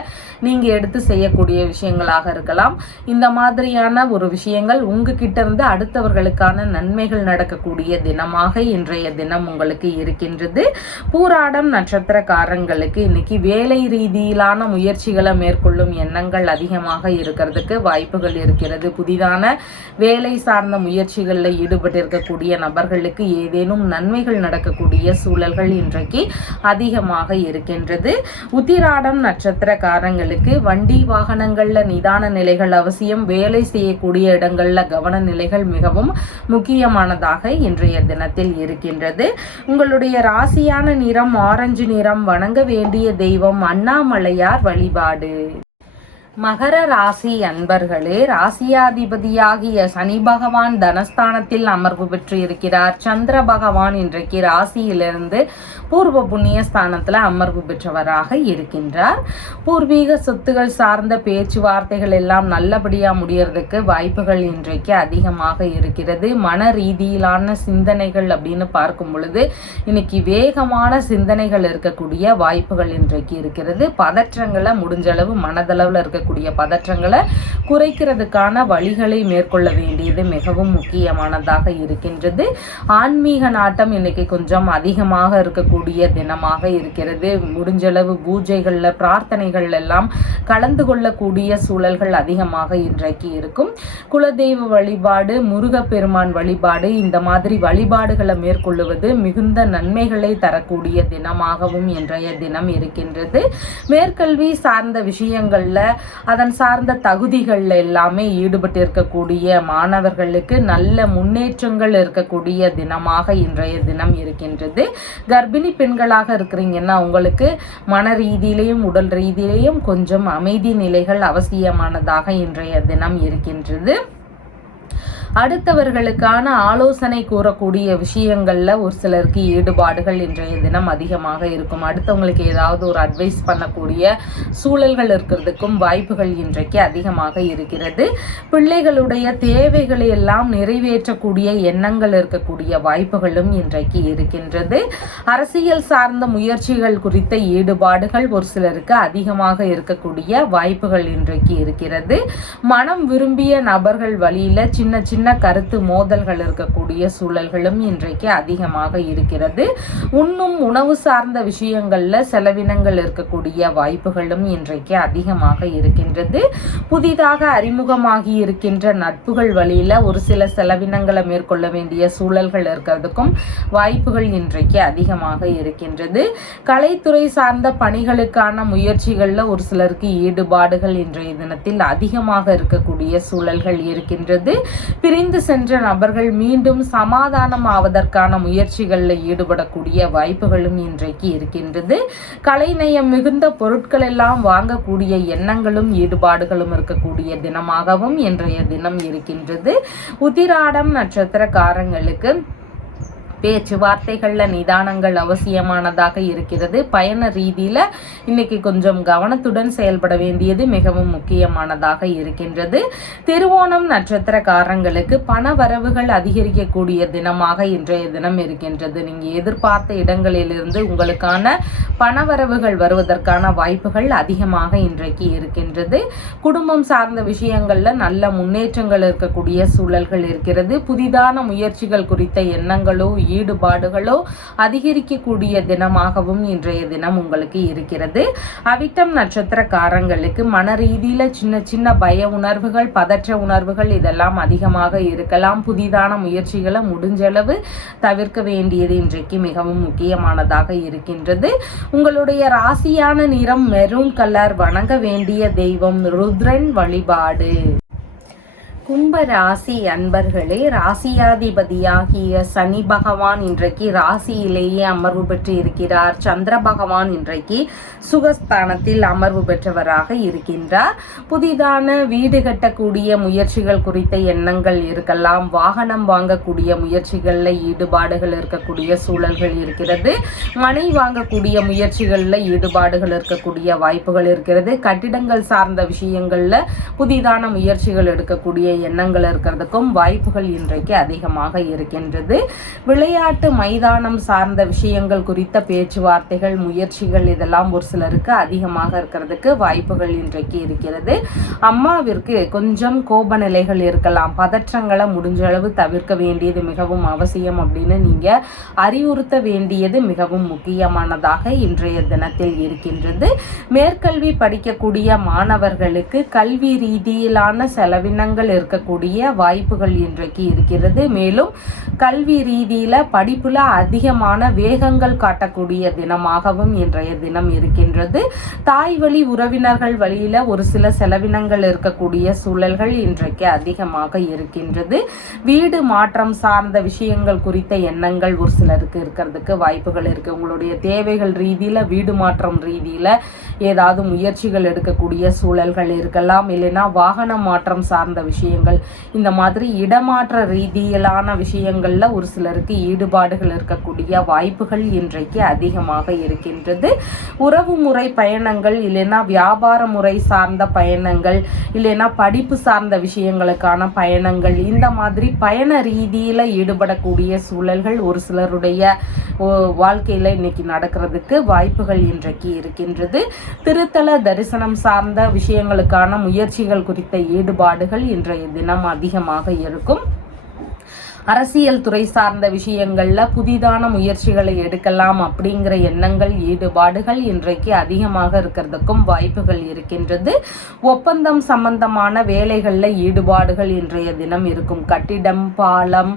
நீங்கள் எடுத்து செய்யக்கூடிய விஷயங்களாக இருக்கலாம். இந்த மாதிரியான ஒரு விஷயங்கள் உங்ககிட்ட இருந்து அடுத்தவர்களுக்கான நன்மைகள் நடக்கக்கூடிய தினமாக இன்றைய தினம் உங்களுக்கு இருக்கின்றது. பூராடம் நட்சத்திரக்காரங்களுக்கு இன்னைக்கு வேலை ரீதியிலான முயற்சிகளை மேற்கொள்ளும் எண்ணங்கள் அதிகமாக இருக்கிறதுக்கு வாய்ப்புகள் இருக்கிறது. புதிதான வேலை சார்ந்த முயற்சிகளில் ஈடுபட்டிருக்கக்கூடிய நபர்களுக்கு ஏதேனும் நன்மைகள் நடக்கக்கூடிய சூழல்கள் இன்றைக்கு அதிகமாக இருக்கின்றது. உத்திராடம் நட்சத்திரக்காரங்களுக்கு வண்டி வாகனங்கள்ல நிதான நிலைகள் அவசியம். வேலை செய்யக்கூடிய இடங்கள்ல கவன நிலைகள் மிகவும் முக்கியமானதாக இன்றைய தினத்தில் இருக்கின்றது. உங்களுடைய ராசியான நிறம் ஆரஞ்சு நிறம். வணங்க வேண்டிய தெய்வம் அண்ணாமலையார் வழிபாடு. மகர ராசி அன்பர்களே, ராசியாதிபதியாகிய சனி பகவான் தனஸ்தானத்தில் அமர்வு பெற்று இருக்கிறார். சந்திர பகவான் இன்றைக்கு ராசியிலிருந்து பூர்வ புண்ணிய ஸ்தானத்தில் அமர்வு பெற்றவராக இருக்கின்றார். பூர்வீக சொத்துகள் சார்ந்த பேச்சுவார்த்தைகள் எல்லாம் நல்லபடியாக முடியறதுக்கு வாய்ப்புகள் இன்றைக்கு அதிகமாக இருக்கிறது. மன ரீதியிலான சிந்தனைகள் அப்படின்னு பார்க்கும் பொழுது இன்னைக்கு வேகமான சிந்தனைகள் இருக்கக்கூடிய வாய்ப்புகள் இன்றைக்கு இருக்கிறது. பதற்றங்களை முடிஞ்சளவு மனதளவில் இருக்கக்கூடிய பதற்றங்களை குறைக்கிறதுக்கான வழிகளை மேற்கொள்ள வேண்டியது மிகவும் முக்கியமானதாக இருக்கின்றது. ஆன்மீக நாட்டம் இன்னைக்கு கொஞ்சம் அதிகமாக இருக்கக்கூடிய தினமாக இருக்கிறது. முடிஞ்சளவு பூஜைகள்ல பிரார்த்தனைகள் எல்லாம் கலந்து கொள்ளக்கூடிய சூழல்கள் அதிகமாக இன்றைக்கு இருக்கும். குலதெய்வ வழிபாடு, முருகப்பெருமான் வழிபாடு, இந்த மாதிரி வழிபாடுகளை மேற்கொள்ளுவது மிகுந்த நன்மைகளை தரக்கூடிய தினமாகவும் இன்றைய தினம் இருக்கின்றது. மேற்கல்வி சார்ந்த விஷயங்கள்ல அதன் சார்ந்த தகுதிகள் எல்லாமே ஈடுபட்டு இருக்கக்கூடிய மாணவர்களுக்கு நல்ல முன்னேற்றங்கள் இருக்கக்கூடிய தினமாக இன்றைய தினம் இருக்கின்றது. கர்ப்பிணி பெண்களாக இருக்கிறீங்கன்னா உங்களுக்கு மன ரீதியிலையும் உடல் ரீதியிலையும் கொஞ்சம் அமைதி நிலைகள் அவசியமானதாக இன்றைய தினம் இருக்கின்றது. அடுத்தவர்களுக்கான ஆலோசனை கூறக்கூடிய விஷயங்கள்ல ஒரு சிலருக்கு ஈடுபாடுகள் இன்றைய தினம் அதிகமாக இருக்கும். அடுத்தவங்களுக்கு ஏதாவது ஒரு அட்வைஸ் பண்ணக்கூடிய சூழல்கள் இருக்கிறதுக்கும் வாய்ப்புகள் இன்றைக்கு அதிகமாக இருக்கிறது. பிள்ளைகளுடைய தேவைகளை எல்லாம் நிறைவேற்றக்கூடிய எண்ணங்கள் இருக்கக்கூடிய வாய்ப்புகளும் இன்றைக்கு இருக்கின்றது. அரசியல் சார்ந்த முயற்சிகள் குறித்த ஈடுபாடுகள் ஒரு சிலருக்கு அதிகமாக இருக்கக்கூடிய வாய்ப்புகள் இன்றைக்கு இருக்கிறது. மனம் விரும்பிய நபர்கள் வழியில சின்ன சின்ன கருத்து மோதல்கள் இருக்கக்கூடிய சூழல்களும் இன்றைக்கு அதிகமாக இருக்கிறது. உண்ணும் உணவு சார்ந்த விஷயங்கள்ல செலவினங்கள் இருக்கக்கூடிய வாய்ப்புகளும் இன்றைக்கு அதிகமாக இருக்கின்றது. புதிதாக அறிமுகமாகி இருக்கின்ற நட்புகள் வழியில ஒரு சில செலவினங்களை மேற்கொள்ள வேண்டிய சூழல்கள் இருக்கிறதுக்கும் வாய்ப்புகள் இன்றைக்கு அதிகமாக இருக்கின்றது. கலைத்துறை சார்ந்த பணிகளுக்கான முயற்சிகள்ல ஒரு சிலருக்கு ஈடுபாடுகள் இன்றைய தினத்தில் அதிகமாக இருக்கக்கூடிய சூழல்கள் இருக்கின்றது. பிரிந்து சென்ற நபர்கள் மீண்டும் சமாதானம் ஆவதற்கான முயற்சிகளில் ஈடுபடக்கூடிய வாய்ப்புகளும் இன்றைக்கு இருக்கின்றது. கலைநயம் மிகுந்த பொருட்கள் எல்லாம் வாங்கக்கூடிய எண்ணங்களும் ஈடுபாடுகளும் இருக்கக்கூடிய தினமாகவும் இன்றைய தினம் இருக்கின்றது. உத்திராடம் நட்சத்திரக்காரங்களுக்கு பேச்சுவார்த்தைகள்ல நிதானங்கள் அவசியமானதாக இருக்கிறது. பயண ரீதியில இன்னைக்கு கொஞ்சம் கவனத்துடன் செயல்பட வேண்டியது மிகவும் முக்கியமானதாக இருக்கின்றது. திருவோணம் நட்சத்திரக்காரங்களுக்கு பண வரவுகள் அதிகரிக்கக்கூடிய தினமாக இன்றைய தினம் இருக்கின்றது. நீங்க எதிர்பார்த்த இடங்களிலிருந்து உங்களுக்கான பணவரவுகள் வருவதற்கான வாய்ப்புகள் அதிகமாக இன்றைக்கு இருக்கின்றது. குடும்பம் சார்ந்த விஷயங்கள்ல நல்ல முன்னேற்றங்கள் இருக்கக்கூடிய சூழல்கள் இருக்கிறது. புதிதான முயற்சிகள் குறித்த எண்ணங்களோ ஈடுபாடுகளோ அதிகரிக்கக்கூடிய தினமாகவும் இன்றைய தினம் உங்களுக்கு இருக்கிறது. அவிட்டம் நட்சத்திரக்காரங்களுக்கு மன ரீதியில சின்ன சின்ன பய உணர்வுகள், பதற்ற உணர்வுகள் இதெல்லாம் அதிகமாக இருக்கலாம். புதிதான முயற்சிகளை முடிஞ்சளவு தவிர்க்க வேண்டியது இன்றைக்கு மிகவும் முக்கியமானதாக இருக்கின்றது. உங்களுடைய ராசியான நிறம் மெரூன் கலர். வணங்க வேண்டிய தெய்வம் ருத்ரன் வழிபாடு. கும்ப ராசி அன்பர்களே, ராசியாதிபதியாகிய சனி பகவான் இன்றைக்கு ராசியிலேயே அமர்வு பெற்று இருக்கிறார். சந்திர பகவான் இன்றைக்கு சுகஸ்தானத்தில் அமர்வு பெற்றவராக இருக்கின்றார். புதிதான வீடு கட்டக்கூடிய முயற்சிகள் குறித்த எண்ணங்கள் இருக்கலாம். வாகனம் வாங்கக்கூடிய முயற்சிகளில் ஈடுபாடுகள் இருக்கக்கூடிய சூழல்கள் இருக்கிறது. மனை வாங்கக்கூடிய முயற்சிகளில் ஈடுபாடுகள் இருக்கக்கூடிய வாய்ப்புகள் இருக்கிறது. கட்டிடங்கள் சார்ந்த விஷயங்கள்ல புதிதான முயற்சிகள் எடுக்கக்கூடிய எண்ணங்கள் இருக்கிறதுக்கும் வாய்ப்புகள் இன்றைக்கு அதிகமாக இருக்கின்றது. விளையாட்டு மைதானம் சார்ந்த விஷயங்கள் குறித்த பேச்சுவார்த்தைகள், முயற்சிகள் இதெல்லாம் ஒரு சிலருக்கு அதிகமாக இருக்கிறதுக்கு வாய்ப்புகள் இன்றைக்கு இருக்கிறது. அம்மாவிற்கு கொஞ்சம் கோப நிலைகள் இருக்கலாம். பதற்றங்களை முடிஞ்ச அளவு தவிர்க்க வேண்டியது மிகவும் அவசியம் அப்படின்னு நீங்க அறிவுறுத்த வேண்டியது மிகவும் முக்கியமானதாக இன்றைய தினத்தில் இருக்கின்றது. மேற்கல்வி படிக்கக்கூடிய மாணவர்களுக்கு கல்வி ரீதியிலான செலவினங்கள் இருக்கக்கூடிய வாய்ப்புகள் இன்றைக்கு இருக்கிறது. மேலும் கல்வி ரீதியில படிப்புல அதிகமான வேகங்கள் காட்டக்கூடிய தினமாகவும் இன்றைய தினம் இருக்கின்றது. தாய் வழி உறவினர்கள் வழியில ஒரு சில செலவினங்கள் இருக்கக்கூடிய சூழல்கள் இன்றைக்கு அதிகமாக இருக்கின்றது. வீடு மாற்றம் சார்ந்த விஷயங்கள் குறித்த எண்ணங்கள் ஒரு சிலருக்கு இருக்கிறதுக்கு வாய்ப்புகள் இருக்கு. உங்களுடைய தேவைகள் ரீதியில, வீடு மாற்றம் ரீதியில ஏதாவது முயற்சிகள் எடுக்கக்கூடிய சூழல்கள் இருக்கலாம். இல்லைன்னா வாகன மாற்றம் சார்ந்த விஷயங்கள், இந்த மாதிரி இடமாற்ற ரீதியிலான விஷயங்கள்ல ஒரு சிலருக்கு ஈடுபாடுகள் இருக்கக்கூடிய வாய்ப்புகள் இன்றைக்கு அதிகமாக இருக்கின்றது. உறவு முறை பயணங்கள், இல்லைன்னா வியாபார முறை சார்ந்த பயணங்கள், இல்லைன்னா படிப்பு சார்ந்த விஷயங்களுக்கான பயணங்கள், இந்த மாதிரி பயண ரீதியில ஈடுபடக்கூடிய சூழல்கள் ஒரு சிலருடைய வாழ்க்கையில இன்னைக்கு நடக்கிறதுக்கு வாய்ப்புகள் இன்றைக்கு இருக்கின்றது. திருத்தல தரிசனம் சார்ந்த விஷயங்களுக்கான முயற்சிகள் குறித்த ஈடுபாடுகள் இன்றைய தினம் அதிகமாக இருக்கும். அரசியல் துறை சார்ந்த விஷயங்கள்ல புதிதான முயற்சிகளை எடுக்கலாம் அப்படிங்கிற எண்ணங்கள், ஈடுபாடுகள் இன்றைக்கு அதிகமாக இருக்கிறதுக்கும் வாய்ப்புகள் இருக்கின்றது. ஒப்பந்தம் சம்பந்தமான வேலைகள்ல ஈடுபாடுகள் இன்றைய தினம் இருக்கும். கட்டிடம், பாலம்,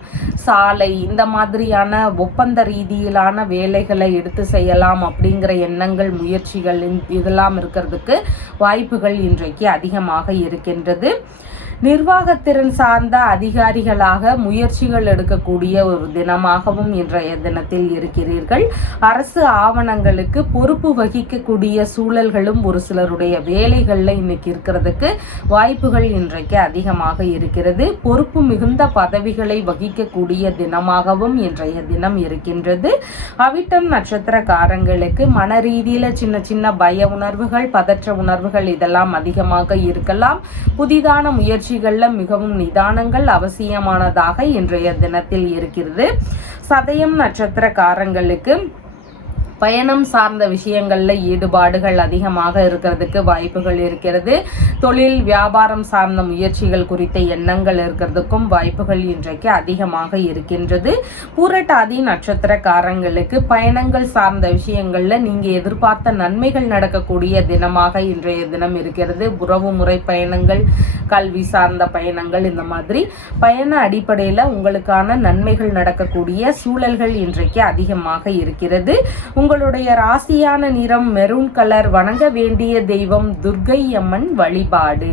சாலை, இந்த மாதிரியான ஒப்பந்த ரீதியிலான வேலைகளை எடுத்து செய்யலாம் அப்படிங்கிற எண்ணங்கள், முயற்சிகள் இதெல்லாம் இருக்கிறதுக்கு வாய்ப்புகள் இன்றைக்கு அதிகமாக இருக்கின்றது. நிர்வாகத்திறன் சார்ந்த அதிகாரிகளாக முயற்சிகள் எடுக்கக்கூடிய ஒரு தினமாகவும் இன்றைய தினத்தில் இருக்கிறீர்கள். அரசு ஆவணங்களுக்கு பொறுப்பு வகிக்கக்கூடிய சூழல்களும் ஒரு சிலருடைய வேலைகள்ல இன்னைக்கு இருக்கிறதுக்கு வாய்ப்புகள் இன்றைக்கு அதிகமாக இருக்கிறது. பொறுப்பு மிகுந்த பதவிகளை வகிக்கக்கூடிய தினமாகவும் இன்றைய தினம் இருக்கின்றது. அவிட்டம் நட்சத்திரக்காரங்களுக்கு மன ரீதியில சின்ன சின்ன பய உணர்வுகள், பதற்ற உணர்வுகள் இதெல்லாம் அதிகமாக இருக்கலாம். புதிதான முயற்சிகள்ல மிகவும் நிதானங்கள் அவசியமானதாக இன்றைய தினத்தில் இருக்கிறது. சதயம் நட்சத்திரக்காரங்களுக்கு பயணம் சார்ந்த விஷயங்கள்ல ஈடுபாடுகள் அதிகமாக இருக்கிறதுக்கு வாய்ப்புகள் இருக்கிறது. தொழில் வியாபாரம் சார்ந்த முயற்சிகள் குறித்த எண்ணங்கள் இருக்கிறதுக்கும் வாய்ப்புகள் இன்றைக்கு அதிகமாக இருக்கின்றது. பூரட்டாதி நட்சத்திரக்காரங்களுக்கு பயணங்கள் சார்ந்த விஷயங்கள்ல நீங்க எதிர்பார்த்த நன்மைகள் நடக்கக்கூடிய தினமாக இன்றைய தினம் இருக்கிறது. உறவு முறை பயணங்கள், கல்வி சார்ந்த பயணங்கள், இந்த மாதிரி பயண அடிப்படையில உங்களுக்கான நன்மைகள் நடக்கக்கூடிய சூழல்கள் இன்றைக்கு அதிகமாக இருக்கிறது. உங்களுடைய ராசியான நிறம் மெரூன் கலர். வணங்க வேண்டிய தெய்வம் துர்க்கை அம்மன் வழிபாடு.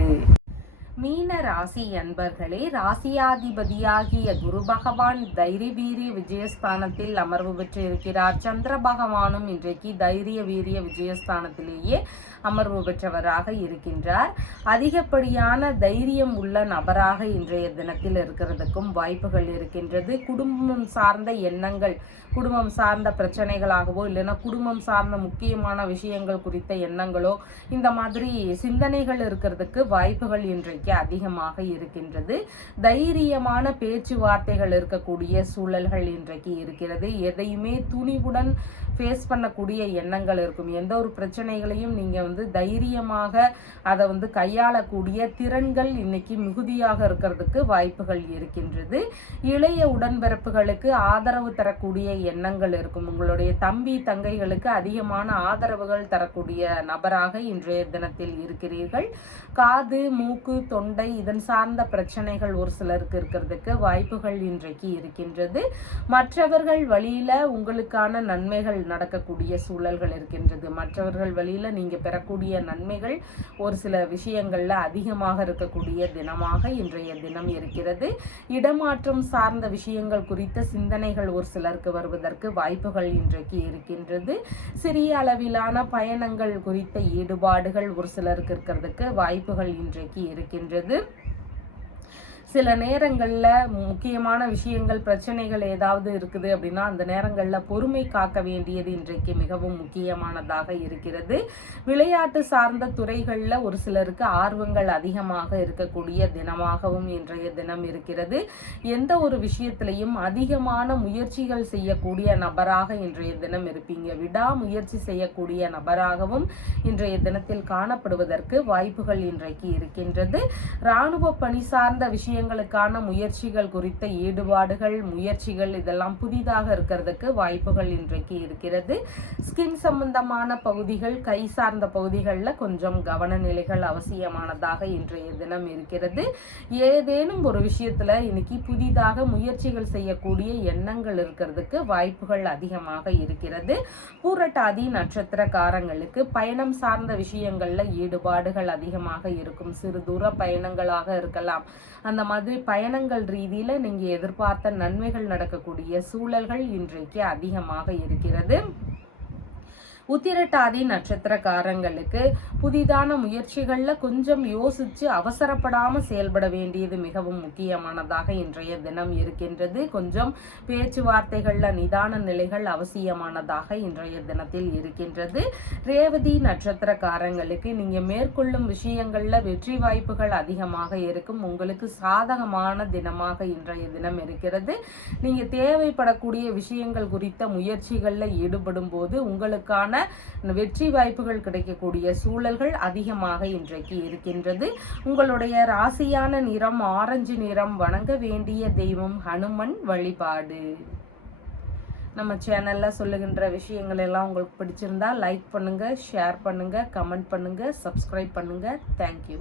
மீன ராசி அன்பர்களே, ராசியாதிபதியாகிய குரு பகவான் தைரிய வீரிய விஜயஸ்தானத்தில் அமர்வு பெற்று இருக்கிறார். சந்திர பகவானும் இன்றைக்கு தைரிய வீரிய விஜயஸ்தானத்திலேயே அமர்வு பெற்றவராக இருக்கின்றார். அதிகப்படியான தைரியம் உள்ள நபராக இன்றைய தினத்தில் இருக்கிறதுக்கும் வாய்ப்புகள் இருக்கின்றது. குடும்பம் சார்ந்த எண்ணங்கள், குடும்பம் சார்ந்த பிரச்சனைகளாகவோ இல்லைன்னா குடும்பம் சார்ந்த முக்கியமான விஷயங்கள் குறித்த எண்ணங்களோ, இந்த மாதிரி சிந்தனைகள் இருக்கிறதுக்கு வாய்ப்புகள் இன்றைக்கு அதிகமாக இருக்கின்றது. தைரியமான பேச்சுவார்த்தைகள் இருக்கக்கூடிய சூழல்கள் இன்றைக்கு இருக்கிறது. எதையுமே துணிவுடன் ஃபேஸ் பண்ணக்கூடிய எண்ணங்கள் இருக்கும். எந்த ஒரு பிரச்சனைகளையும் நீங்கள் தைரியமாக அதை கையாளக்கூடிய திறன்கள் இன்னைக்கு மிகுதியாக இருக்கிறதுக்கு வாய்ப்புகள் இருக்கின்றது. இளைய உடன்பிறப்புகளுக்கு ஆதரவு தரக்கூடிய எண்ணங்கள் இருக்கும். உங்களுடைய தம்பி தங்கைகளுக்கு அதிகமான ஆதரவுகள் தரக்கூடிய நபராக இன்றைய தினத்தில் இருக்கிறீர்கள். காது, மூக்கு, தொண்டை இதன் சார்ந்த பிரச்சனைகள் ஒரு சிலருக்கு இருக்கிறதுக்கு வாய்ப்புகள் இன்றைக்கு இருக்கின்றது. மற்றவர்கள் வழியில உங்களுக்கான நன்மைகள் நடக்கக்கூடிய சூழல்கள் இருக்கின்றது. மற்றவர்கள் வழியில நீங்க பெறக்கூடிய நன்மைகள் ஒரு சில விஷயங்கள்ல அதிகமாக இருக்கக்கூடிய தினமாக இன்றைய தினம் இருக்கிறது. இடமாற்றம் சார்ந்த விஷயங்கள் குறித்த சிந்தனைகள் ஒரு சிலருக்கு வருவதற்கு வாய்ப்புகள் இன்றைக்கு இருக்கின்றது. சிறிய அளவிலான பயணங்கள் குறித்த ஈடுபாடுகள் ஒரு சிலருக்கு இருக்கிறதுக்கு வாய்ப்புகள் இன்றைக்கு இருக்கின்றது. சில நேரங்களில் முக்கியமான விஷயங்கள் பிரச்சனைகள் ஏதாவது இருக்குது அப்படின்னா அந்த நேரங்களில் பொறுமை காக்க வேண்டியது இன்றைக்கு மிகவும் முக்கியமானதாக இருக்கிறது. விளையாட்டு சார்ந்த துறைகளில் ஒரு சிலருக்கு ஆர்வங்கள் அதிகமாக இருக்கக்கூடிய தினமாகவும் இன்றைய தினம் இருக்கிறது. எந்த ஒரு விஷயத்திலையும் அதிகமான முயற்சிகள் செய்யக்கூடிய நபராக இன்றைய தினம் இருப்பீங்க. விடாமுயற்சி செய்யக்கூடிய நபராகவும் இன்றைய தினத்தில் காணப்படுவதற்கு வாய்ப்புகள் இன்றைக்கு இருக்கின்றது. இராணுவ பணி சார்ந்த விஷயங்களுக்கான முயற்சிகள் குறித்த ஈடுபாடுகள் முயற்சிகள் இதெல்லாம் புதிதாக இருக்கிறதுக்கு வாய்ப்புகள் இன்றைக்கு இருக்கிறது. ஸ்கின் சம்பந்தமான பகுதிகள் கை சார்ந்த பகுதிகளில் கொஞ்சம் கவனநிலைகள் அவசியமானதாக இன்றைய தினம் இருக்கிறது. ஏதேனும் ஒரு விஷயத்துல இன்னைக்கு புதிதாக முயற்சிகள் செய்யக்கூடிய எண்ணங்கள் இருக்கிறதுக்கு வாய்ப்புகள் அதிகமாக இருக்கிறது. பூரட்டாதி நட்சத்திரக்காரங்களுக்கு பயணம் சார்ந்த விஷயங்கள்ல ஈடுபாடுகள் அதிகமாக இருக்கும். சிறு தூர பயணங்களாக இருக்கலாம். அந்த மாதிரி பயணங்கள் ரீதியில நீங்க எதிர்பார்த்த நன்மைகள் நடக்கக்கூடிய சூழல்கள் இன்றைக்கு அதிகமாக இருக்கிறது. உத்திரட்டாதி நட்சத்திரக்காரங்களுக்கு புதிதான முயற்சிகள்ல கொஞ்சம் யோசிச்சு அவசரப்படாம செயல்பட வேண்டியது மிகவும் முக்கியமானதாக இன்றைய தினம் இருக்கின்றது. கொஞ்சம் பேச்சுவார்த்தைகள்ல நிதான நிலைகள் அவசியமானதாக இன்றைய தினத்தில் இருக்கின்றது. ரேவதி நட்சத்திரக்காரங்களுக்கு நீங்க மேற்கொள்ளும் விஷயங்கள்ல வெற்றி வாய்ப்புகள் அதிகமாக இருக்கும். உங்களுக்கு சாதகமான தினமாக இன்றைய தினம் இருக்கிறது. நீங்க தேவைப்படக்கூடிய விஷயங்கள் குறித்த முயற்சிகள்ல ஈடுபடும் போது உங்களுக்கான வெற்றி வாய்ப்புகள் கிடைக்கக்கூடிய சூழல்கள் அதிகமாக இன்றைக்கு இருக்கின்றது. உங்களுடைய ராசியான நிறம் ஆரஞ்சு நிறம். வணங்க வேண்டிய தெய்வம் ஹனுமன் வழிபாடு. நம்ம சேனல்ல சொல்லுகின்ற விஷயங்கள் எல்லாம் உங்களுக்கு பிடிச்சிருந்தா லைக் பண்ணுங்க, ஷேர் பண்ணுங்க, கமெண்ட் பண்ணுங்க, சப்ஸ்கிரைப் பண்ணுங்க. தேங்க்யூ.